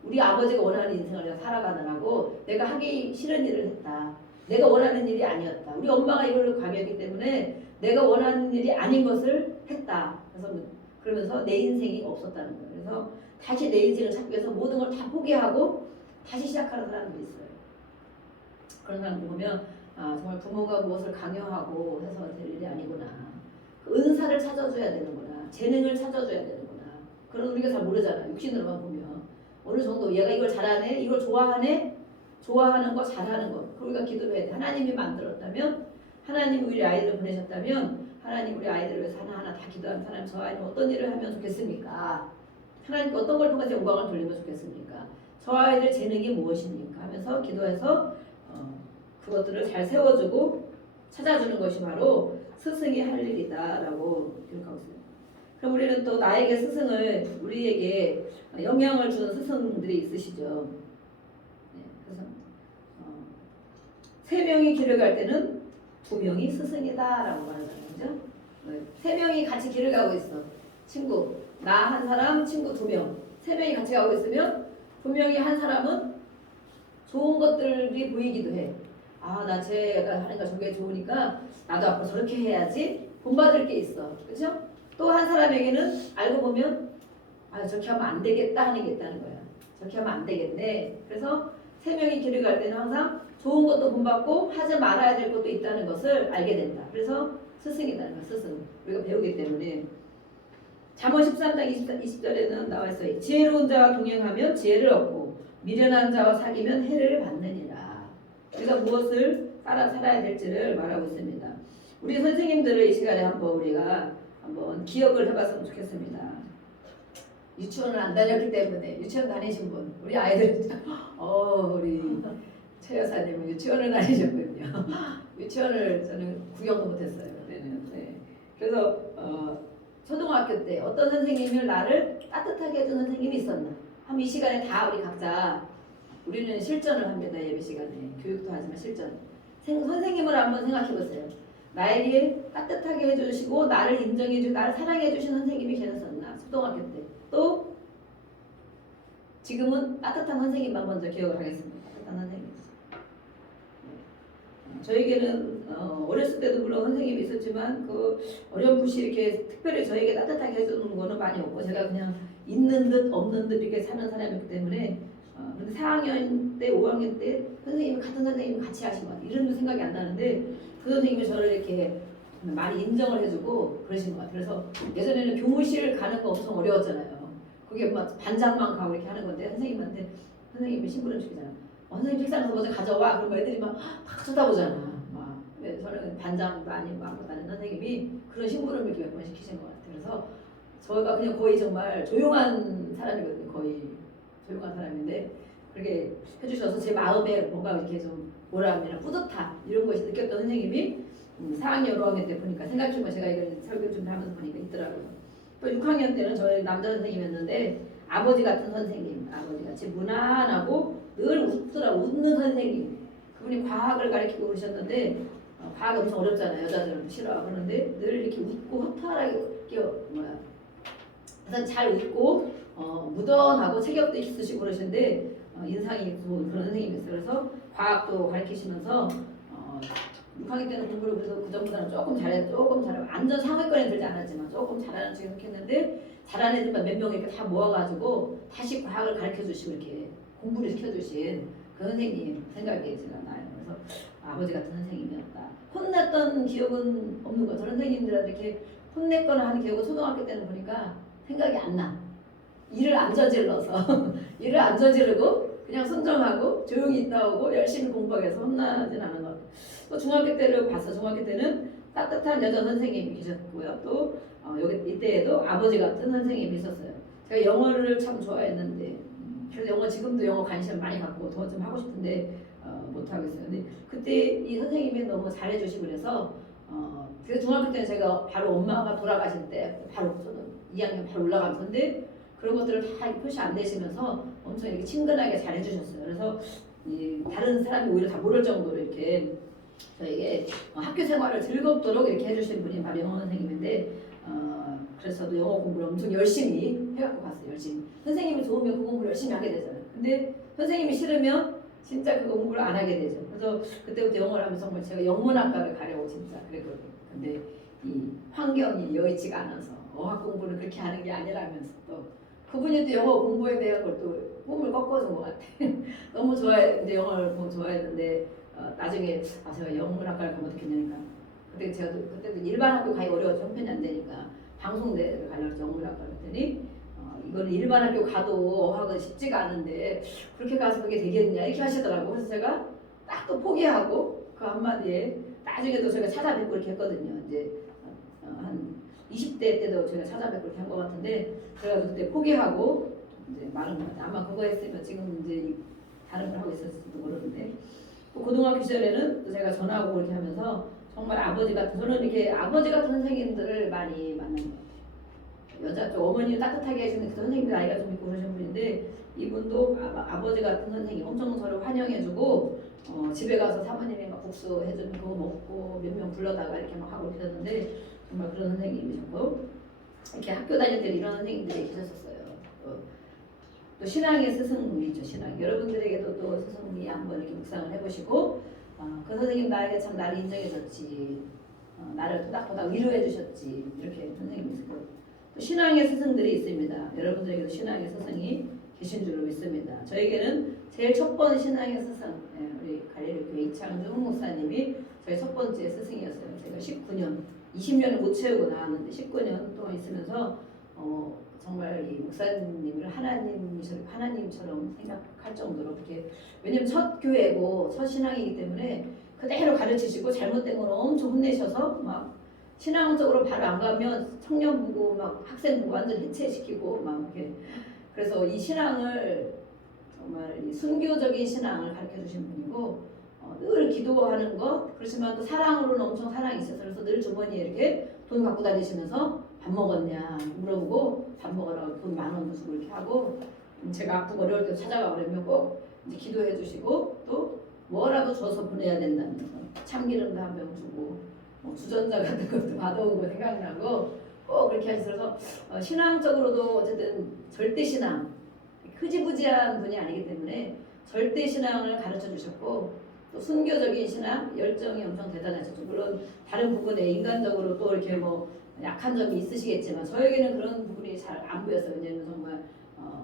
우리 아버지가 원하는 인생을 내가 살아가느라고 내가 하기 싫은 일을 했다. 내가 원하는 일이 아니었다. 우리 엄마가 이걸 강요했기 때문에 내가 원하는 일이 아닌 것을 했다. 그래서 그러면서 내 인생이 없었다는 거예요. 그래서 다시 내 인생을 찾기 위해서 모든 걸 다 포기하고 다시 시작하는 사람도 있어요. 그런 사람들 보면 정말 부모가 무엇을 강요하고 해서 될 일이 아니구나. 그 은사를 찾아줘야 되는구나. 재능을 찾아줘야 되는구나. 그런 우리가 잘 모르잖아. 육신으로만 보면. 어느 정도 얘가 이걸 잘하네, 이걸 좋아하네, 좋아하는 거, 잘하는 거. 우리가 기도해야 돼. 하나님이 만들었다면, 하나님이 우리 아이들을 보내셨다면, 하나님 우리 아이들을 위해서 하나하나 다 기도하는 사람, 저 아이는 어떤 일을 하면 좋겠습니까? 하나님께 어떤 걸 통해서 영광을 돌리면 좋겠습니까? 저 아이들 재능이 무엇입니까? 하면서 기도해서 그것들을 잘 세워주고 찾아주는 것이 바로 스승이 할 일이다라고 기록하고 있습니다. 그럼 우리는 또 나에게 스승을 우리에게 영향을 주는 스승들이 있으시죠. 네, 그래서 3명이 길을 갈 때는 2명이 스승이다라고 말하잖아요. 그죠? 3명이 같이 길을 가고 있어. 친구 나 한 사람, 친구 2명, 3명이 같이 가고 있으면 분명히 한 사람은 좋은 것들이 보이기도 해. 나 쟤가 하는 거 저게 좋으니까 나도 앞으로 저렇게 해야지. 본받을 게 있어. 그렇죠? 또 한 사람에게는 알고 보면 저렇게 하면 안 되겠다 하는 게 있다는 거야. 저렇게 하면 안 되겠네. 그래서 3명이 길을 갈 때는 항상 좋은 것도 본받고 하지 말아야 될 것도 있다는 것을 알게 된다. 그래서 스승이라는 거야. 스승. 우리가 배우기 때문에. 잠언 13장 20절에는 나와 있어요. 지혜로운 자와 동행하면 지혜를 얻고 미련한 자와 사귀면 해를 받느니라. 우리가 무엇을 따라 살아야 될지를 말하고 있습니다. 우리 선생님들을 이 시간에 우리가 한번 기억을 해봤으면 좋겠습니다. 유치원을 안 다녔기 때문에 유치원 다니신 분 우리 아이들 우리 최 여사님은 유치원을 다니셨군요. 유치원을 저는 구경도 못했어요. 그때는. 네. 그래서 초등학교 때 어떤 선생님이 나를 따뜻하게 해준 선생님이 있었나? 이 시간에 다 우리 각자 우리는 실전을 합니다. 예배 시간에 교육도 하지만 실전. 선생님을 한번 생각해 보세요. 나에게 따뜻하게 해주시고 나를 인정해주고 나를 사랑해주신 선생님이 계셨었나? 초등학교 때. 또 지금은 따뜻한 선생님만 먼저 기억을 하겠습니다. 따뜻한 선생님. 저에게는 어렸을 때도 물론 선생님이 있었지만 그 어렴풋이 이렇게 특별히 저에게 따뜻하게 해주는 거는 많이 없고 제가 그냥 있는 듯 없는 듯 이렇게 사는 사람이기 때문에 근데 4학년 때 5학년 때 선생님이 같은 선생님이 같이 하신 것 같아요. 이름도 생각이 안 나는데 그 선생님이 저를 이렇게 많이 인정을 해주고 그러신 것 같아요. 그래서 예전에는 교무실 가는 거 엄청 어려웠잖아요. 그게 막 반장만 가고 이렇게 하는 건데 선생님이 심부름 시키잖아요. 선생님 책상에서 먼저 가져와. 그럼 애들이 막 쳐다보잖아. 막. 저는 반장도 아니고 아무것도 아닌 선생님이 그런 심부름을 몇 번 시키신 것 같아요. 그래서 저희가 그냥 거의 정말 조용한 사람이거든요. 거의 조용한 사람인데 그렇게 해주셔서 제 마음에 뭔가 이렇게 좀 뭐라 하면 뿌듯함 이런 것이 느꼈던 선생님이 4학년, 5학년 때 보니까 생각해보면 제가 이걸 설교 좀 하면서 보니까 있더라고요. 또 6학년 때는 저희 남자 선생님이었는데 아버지 같은 선생님, 아버지같이 무난하고 늘 웃는 선생님. 그분이 과학을 가르치고 그러셨는데 과학이 엄청 어렵잖아요. 여자들은 싫어하고 그러는데 늘 이렇게 웃고 허탈하게 그래서 잘 웃고 무던하고 체격도 있으시고 그러시는데 인상이 좋은 그런 선생님이었어요. 그래서 과학도 가르치시면서 6학년 때는 공부를 그래서 그 전보다는 조금 잘하고 완전 상위권에 들지 않았지만 조금 잘하는 척 했는데 잘하는 애들만 몇 명 이렇게 다 모아가지고 다시 과학을 가르쳐주시고 이렇게 공부를 시켜주신 그 선생님 생각이 제가 나요. 그래서 아버지 같은 선생님이었다. 혼냈던 기억은 없는 거예요. 저런 선생님들한테 이렇게 혼냈거나 하는 기억은 초등학교 때는 보니까 생각이 안 나. 일을 안 저질러서 일을 안 저지르고 그냥 순종하고 조용히 있다 오고 열심히 공부하기 위해서 혼나진 않은 것 같아요. 또 중학교 때를 봐서 중학교 때는 따뜻한 여자 선생님이 계셨고요. 또 여기 이때에도 아버지 같은 선생님이 있었어요. 제가 영어를 참 좋아했는데 그래서 지금도 영어 관심 많이 갖고 더 좀 하고 싶은데 못 하고 있어요. 근데 그때 이 선생님이 너무 잘해주시고 그래서 그래서 중학교 때는 제가 바로 엄마가 돌아가실 때 바로 저는 2학년 바로 올라가면서인데 그런 것들을 다 이렇게 표시 안 내시면서 엄청 이렇게 친근하게 잘 해주셨어요. 그래서 이 다른 사람이 오히려 다 모를 정도로 이렇게 저에게 학교 생활을 즐겁도록 이렇게 해주신 분이 바로 영어 선생님인데 그래서 저도 영어 공부를 엄청 열심히 해갖고 갔어요. 열심히. 선생님이 좋으면 그 공부를 열심히 하게 되잖아요. 근데 선생님이 싫으면 진짜 그 공부를 안 하게 되죠. 그래서 그때부터 영어를 하면서 정말 제가 영문학과를 가려고 진짜 그랬거든요. 근데 이 환경이 여의치가 않아서 어학 공부를 그렇게 하는 게 아니라면서 또 그분이 또 영어 공부에 대한 걸 또 꿈을 꺾어준 것 같아요. 너무 좋아했는데 영어를 보고 좋아했는데 나중에 제가 영문학과를 가면 어떻겠냐니까 그때 제가 그때도 일반 학교 가기 어려워서 형편이 안 되니까 방송대를 가려고 영문학과를 했더니 이거는 일반 학교 가도 어학은 쉽지가 않은데 그렇게 가서 그게 되겠냐 이렇게 하시더라고. 그래서 제가 딱 또 포기하고 그 한마디에 나중에도 제가 찾아뵙고 이렇게 했거든요. 이제 한 20대 때도 제가 찾아뵙고 이렇게 한 것 같은데 제가 그때 포기하고 이제 말은 것 같아요. 아마 그거 했으면 지금 이제 다른 걸 하고 있었을지도 모르는데 또 고등학교 시절에는 또 제가 전화하고 이렇게 하면서 정말 아버지 같은 저는 이렇게 아버지 같은 선생님들을 많이 만난 것 같아요. 여자 쪽 어머니를 따뜻하게 해주는 그 선생님들 나이가 좀 있고 그러신 분인데 이분도 아버지 같은 선생님 엄청 저를 환영해주고 집에 가서 사모님이 막 국수 해주는 그거 먹고 몇 명 불러다가 이렇게 막 하고 그러는데 정말 그런 선생님이셨고 이렇게 학교 다닐 때 이런 선생님들이 계셨었어요. 또 신앙의 스승이죠. 신앙 여러분들에게도 또 스승이 한번 이렇게 묵상을 해보시고 그 선생님 나에게 참 나를 인정해줬지 나를 토닥토닥 위로해주셨지 이렇게 선생님이 있고 또 신앙의 스승들이 있습니다. 여러분들에게도 신앙의 스승이 계신 줄로 믿습니다. 저에게는 제일 첫 번째 신앙의 스승 우리 갈릴리교회 이창중 목사님이 저희 첫 번째 스승이었어요. 제가 19년 20년을 못 채우고 나왔는데 19년 동안 있으면서 정말 이 목사님을 하나님처럼 생각할 정도로 그렇게 왜냐면 첫 교회고 첫 신앙이기 때문에 그대로 가르치시고 잘못된 건 엄청 혼내셔서 막 신앙적으로 바로 안 가면 청년부고 막 학생부고 완전 해체시키고 막 이렇게 그래서 이 신앙을 정말 이 순교적인 신앙을 가르쳐 주신 분이고 늘 기도하는 것 그렇지만 또 사랑으로는 엄청 사랑이 있어서 그래서 늘 주머니에 이렇게 돈 갖고 다니시면서 밥 먹었냐 물어보고 밥 먹으라고 돈 10,000원 주고 이렇게 하고 제가 아프고 어려울 때 찾아가 그러면 꼭 이제 기도해 주시고 또 뭐라도 줘서 보내야 된다면서 참기름도 한 병 주고 주전자 같은 것도 받아온 거 생각나고 꼭 그렇게 하셔서 신앙적으로도 어쨌든 절대 신앙 흐지부지한 분이 아니기 때문에 절대 신앙을 가르쳐 주셨고 또 순교적인 신앙 열정이 엄청 대단하셨죠. 물론 다른 부분에 인간적으로 또 이렇게 뭐 약한 점이 있으시겠지만 저에게는 그런 부분이 잘 안 보였어요. 왜냐하면 정말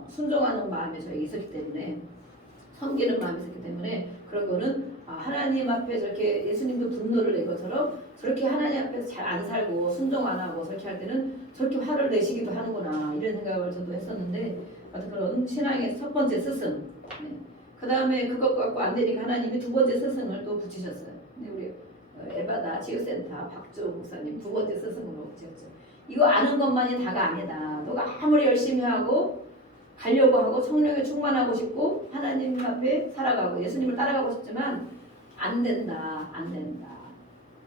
순종하는 마음이 저에게 있었기 때문에 섬기는 마음이 있었기 때문에 그런 거는 하나님 앞에 저렇게 예수님도 분노를 낸 것처럼 저렇게 하나님 앞에서 잘 안 살고 순종 안 하고 저렇게 할 때는 저렇게 화를 내시기도 하는구나 이런 생각을 저도 했었는데 그런 신앙의 첫 번째 스승 그 다음에 그것 갖고 안 되니까 하나님이 두 번째 스승을 또 붙이셨어요. 우리 에바다 치유센터 박주 목사님 두 번째 스승으로 붙였죠. 이거 아는 것만이 다가 아니다. 너가 아무리 열심히 하고 가려고 하고 성령에 충만하고 싶고 하나님 앞에 살아가고 예수님을 따라가고 싶지만 안 된다.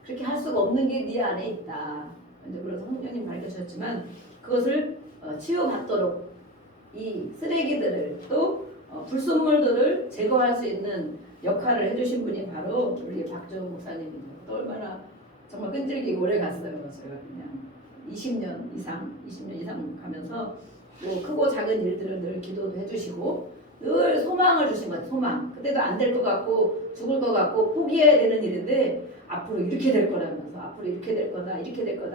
그렇게 할 수가 없는 게 네 안에 있다. 이제 그래서 성령님 밝혀주셨지만 그것을 치유받도록 이 쓰레기들을 또 불순물들을 제거할 수 있는 역할을 해주신 분이 바로 우리 박정우 목사님입니다. 또 얼마나 정말 끈질기게 오래 갔어요. 제가 그냥 20년 이상 가면서 뭐 크고 작은 일들을 늘 기도도 해주시고 늘 소망을 주신 것 같아요. 소망. 그때도 안 될 것 같고 죽을 것 같고 포기해야 되는 일인데 앞으로 이렇게 될 거라면서 앞으로 이렇게 될 거다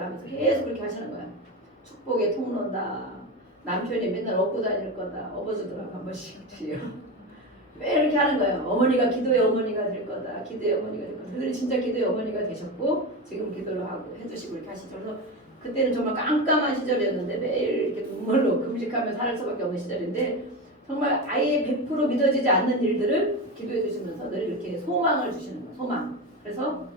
하면서 계속 그렇게 하시는 거야. 축복의 통로다. 남편이 맨날 업고 다닐 거다. 업어주더라고 한 번씩 뒤에요. 왜 이렇게 하는 거예요. 어머니가 기도의 어머니가 될 거다. 기도의 어머니가 될 거다. 그들이 진짜 기도의 어머니가 되셨고 지금 기도를 하고 해주시고 이렇게 하시죠. 그래서 그때는 정말 깜깜한 시절이었는데 매일 이렇게 눈물로 금식하며 살 수밖에 없는 시절인데 정말 아예 100% 믿어지지 않는 일들을 기도해 주시면서 늘 이렇게 소망을 주시는 거예요. 소망. 그래서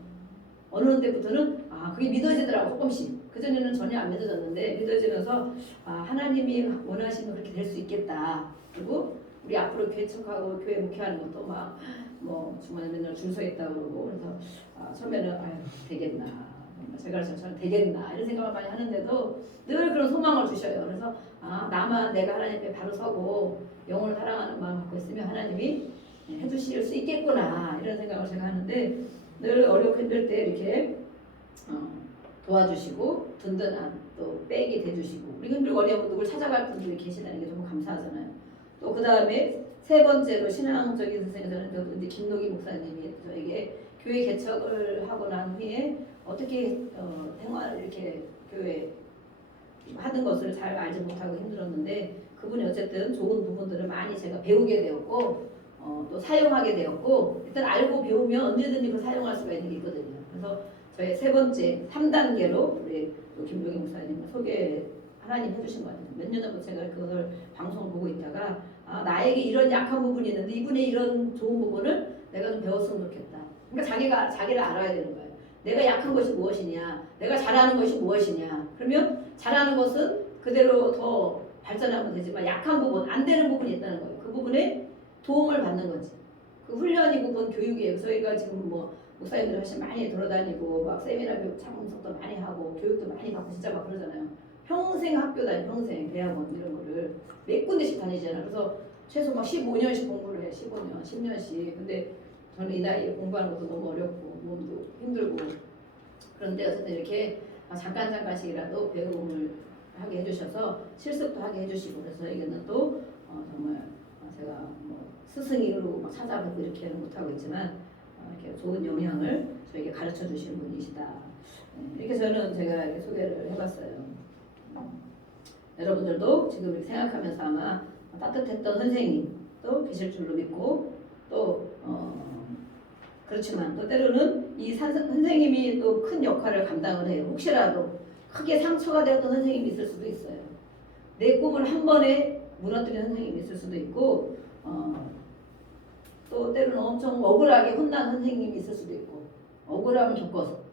어느 때부터는 그게 믿어지더라고 조금씩. 그전에는 전혀 안 믿어졌는데 믿어지면서 하나님이 원하시면 그렇게 될 수 있겠다. 그리고 우리 앞으로 개척하고 교회 목회하는 것도 막 뭐 주말에 맨날 줄 서 있다고 그러고 그래서 처음에는 되겠나 제가 저는 되겠나 이런 생각을 많이 하는데도 늘 그런 소망을 주셔요. 그래서 나만 내가 하나님 앞에 바로 서고 영혼을 사랑하는 마음을 갖고 있으면 하나님이 해주실 수 있겠구나 이런 생각을 제가 하는데 늘 어렵고 힘들 때 이렇게 도와주시고 든든한 또 백이 돼주시고 우리 힘들고 어려운 누굴 찾아갈 분들이 계시다는 게 정말 감사하잖아요. 또 그 다음에 세 번째로 신앙적인 선생님들은 이제 김노기 목사님이 저에게 교회 개척을 하고 난 후에 어떻게 생활을 이렇게 교회 하는 것을 잘 알지 못하고 힘들었는데 그분이 어쨌든 좋은 부분들을 많이 제가 배우게 되었고 또 사용하게 되었고 일단 알고 배우면 언제든지 그 사용할 수가 있는 게 있거든요. 그래서 저의 세 번째 3단계로 우리 김동희 목사님을 소개 하나님 해주신 것 같아요. 몇 년 전부터 제가 그걸 방송을 보고 있다가 나에게 이런 약한 부분이 있는데 이분의 이런 좋은 부분을 내가 좀 배웠으면 좋겠다. 그러니까 자기를 알아야 되는 거예요. 내가 약한 것이 무엇이냐, 내가 잘하는 것이 무엇이냐. 그러면 잘하는 것은 그대로 더 발전하면 되지만 약한 부분, 안 되는 부분이 있다는 거예요. 그 부분에 도움을 받는 거지. 그 훈련이 부분 교육이에요. 저희가 지금 뭐 목사님들 훨씬 많이 돌아다니고 막 세미나 교육 참석도 많이 하고 교육도 많이 받고 진짜 막 그러잖아요. 평생 학교 다니 평생 대학원 이런 거를 몇 군데씩 다니잖아요. 그래서 최소 막 15년씩 공부를 해. 15년, 10년씩. 근데 저는 이 나이에 공부하는 것도 너무 어렵고 몸도 힘들고 그런데 어쨌든 이렇게 잠깐씩이라도 배움을 하게 해주셔서 실습도 하게 해주시고 그래서 저에게는 또 정말 제가 뭐 스승으로 막 찾아뵙고 이렇게는 못하고 있지만 이렇게 좋은 영향을 저에게 가르쳐 주시는 분이시다. 이렇게 저는 제가 이렇게 소개를 해봤어요. 여러분들도 지금 이렇게 생각하면서 아마 따뜻했던 선생님도 계실 줄로 믿고 또 그렇지만 또 때로는 이 선생님이 또 큰 역할을 감당을 해요. 혹시라도 크게 상처가 되었던 선생님이 있을 수도 있어요. 내 꿈을 한 번에 무너뜨린 선생님이 있을 수도 있고 또 때로는 엄청 억울하게 혼난 선생님이 있을 수도 있고 억울함을 겪어서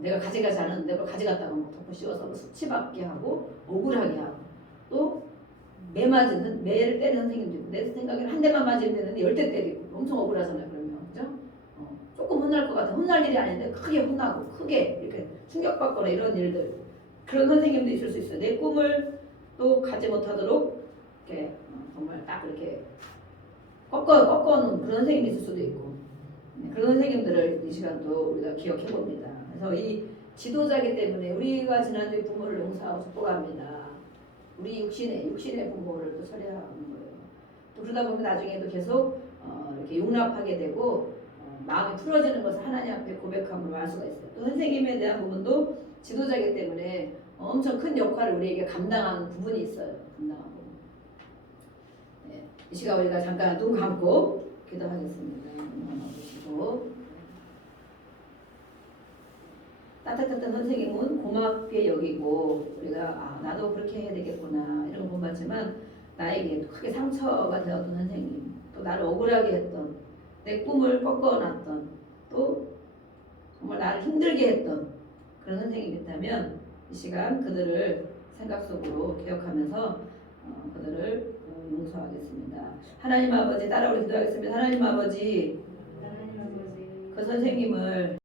내가 가져가지 않았는데 그걸 가져갔다가 뭐 덮어 씌워서 뭐 수치받게 하고 억울하게 하고 또 매를 때리는 선생님도 있고 내 생각에는 한 대만 맞으면 되는데 10대 때리고 엄청 억울하잖아요. 그러면 그죠? 조금 혼날 것 같아. 혼날 일이 아닌데 크게 혼나고 크게 이렇게 충격받거나 이런 일들 그런 선생님도 있을 수 있어요. 내 꿈을 또 가지 못하도록 이렇게 정말 딱 이렇게 꺾어놓은 그런 선생님이 있을 수도 있고 그런 선생님들을 이 시간도 우리가 기억해 봅니다. 그래서 이 지도자이기 때문에 우리가 지난주에 부모를 용서하고 축복합니다. 우리 육신의 부모를 또 처리하는 거예요. 또 그러다 보면 나중에도 계속 이렇게 용납하게 되고 마음이 풀어지는 것을 하나님 앞에 고백함으로 알 수가 있어요. 또 선생님에 대한 부분도 지도자이기 때문에 엄청 큰 역할을 우리에게 감당하는 부분이 있어요. 감당하는 부분. 네, 이 시간 우리가 잠깐 눈 감고 기도하겠습니다. 눈 감아보시고 따뜻했던 선생님은 고맙게 여기고 우리가 나도 그렇게 해야 되겠구나 이런 건 봤지만 나에게 크게 상처가 되었던 선생님 또 나를 억울하게 했던 내 꿈을 꺾어놨던 또 정말 나를 힘들게 했던 그런 선생님이 있다면 이 시간 그들을 생각 속으로 기억하면서 그들을 용서하겠습니다. 하나님 아버지 따라 우리 기도하겠습니다. 하나님 아버지 그 선생님을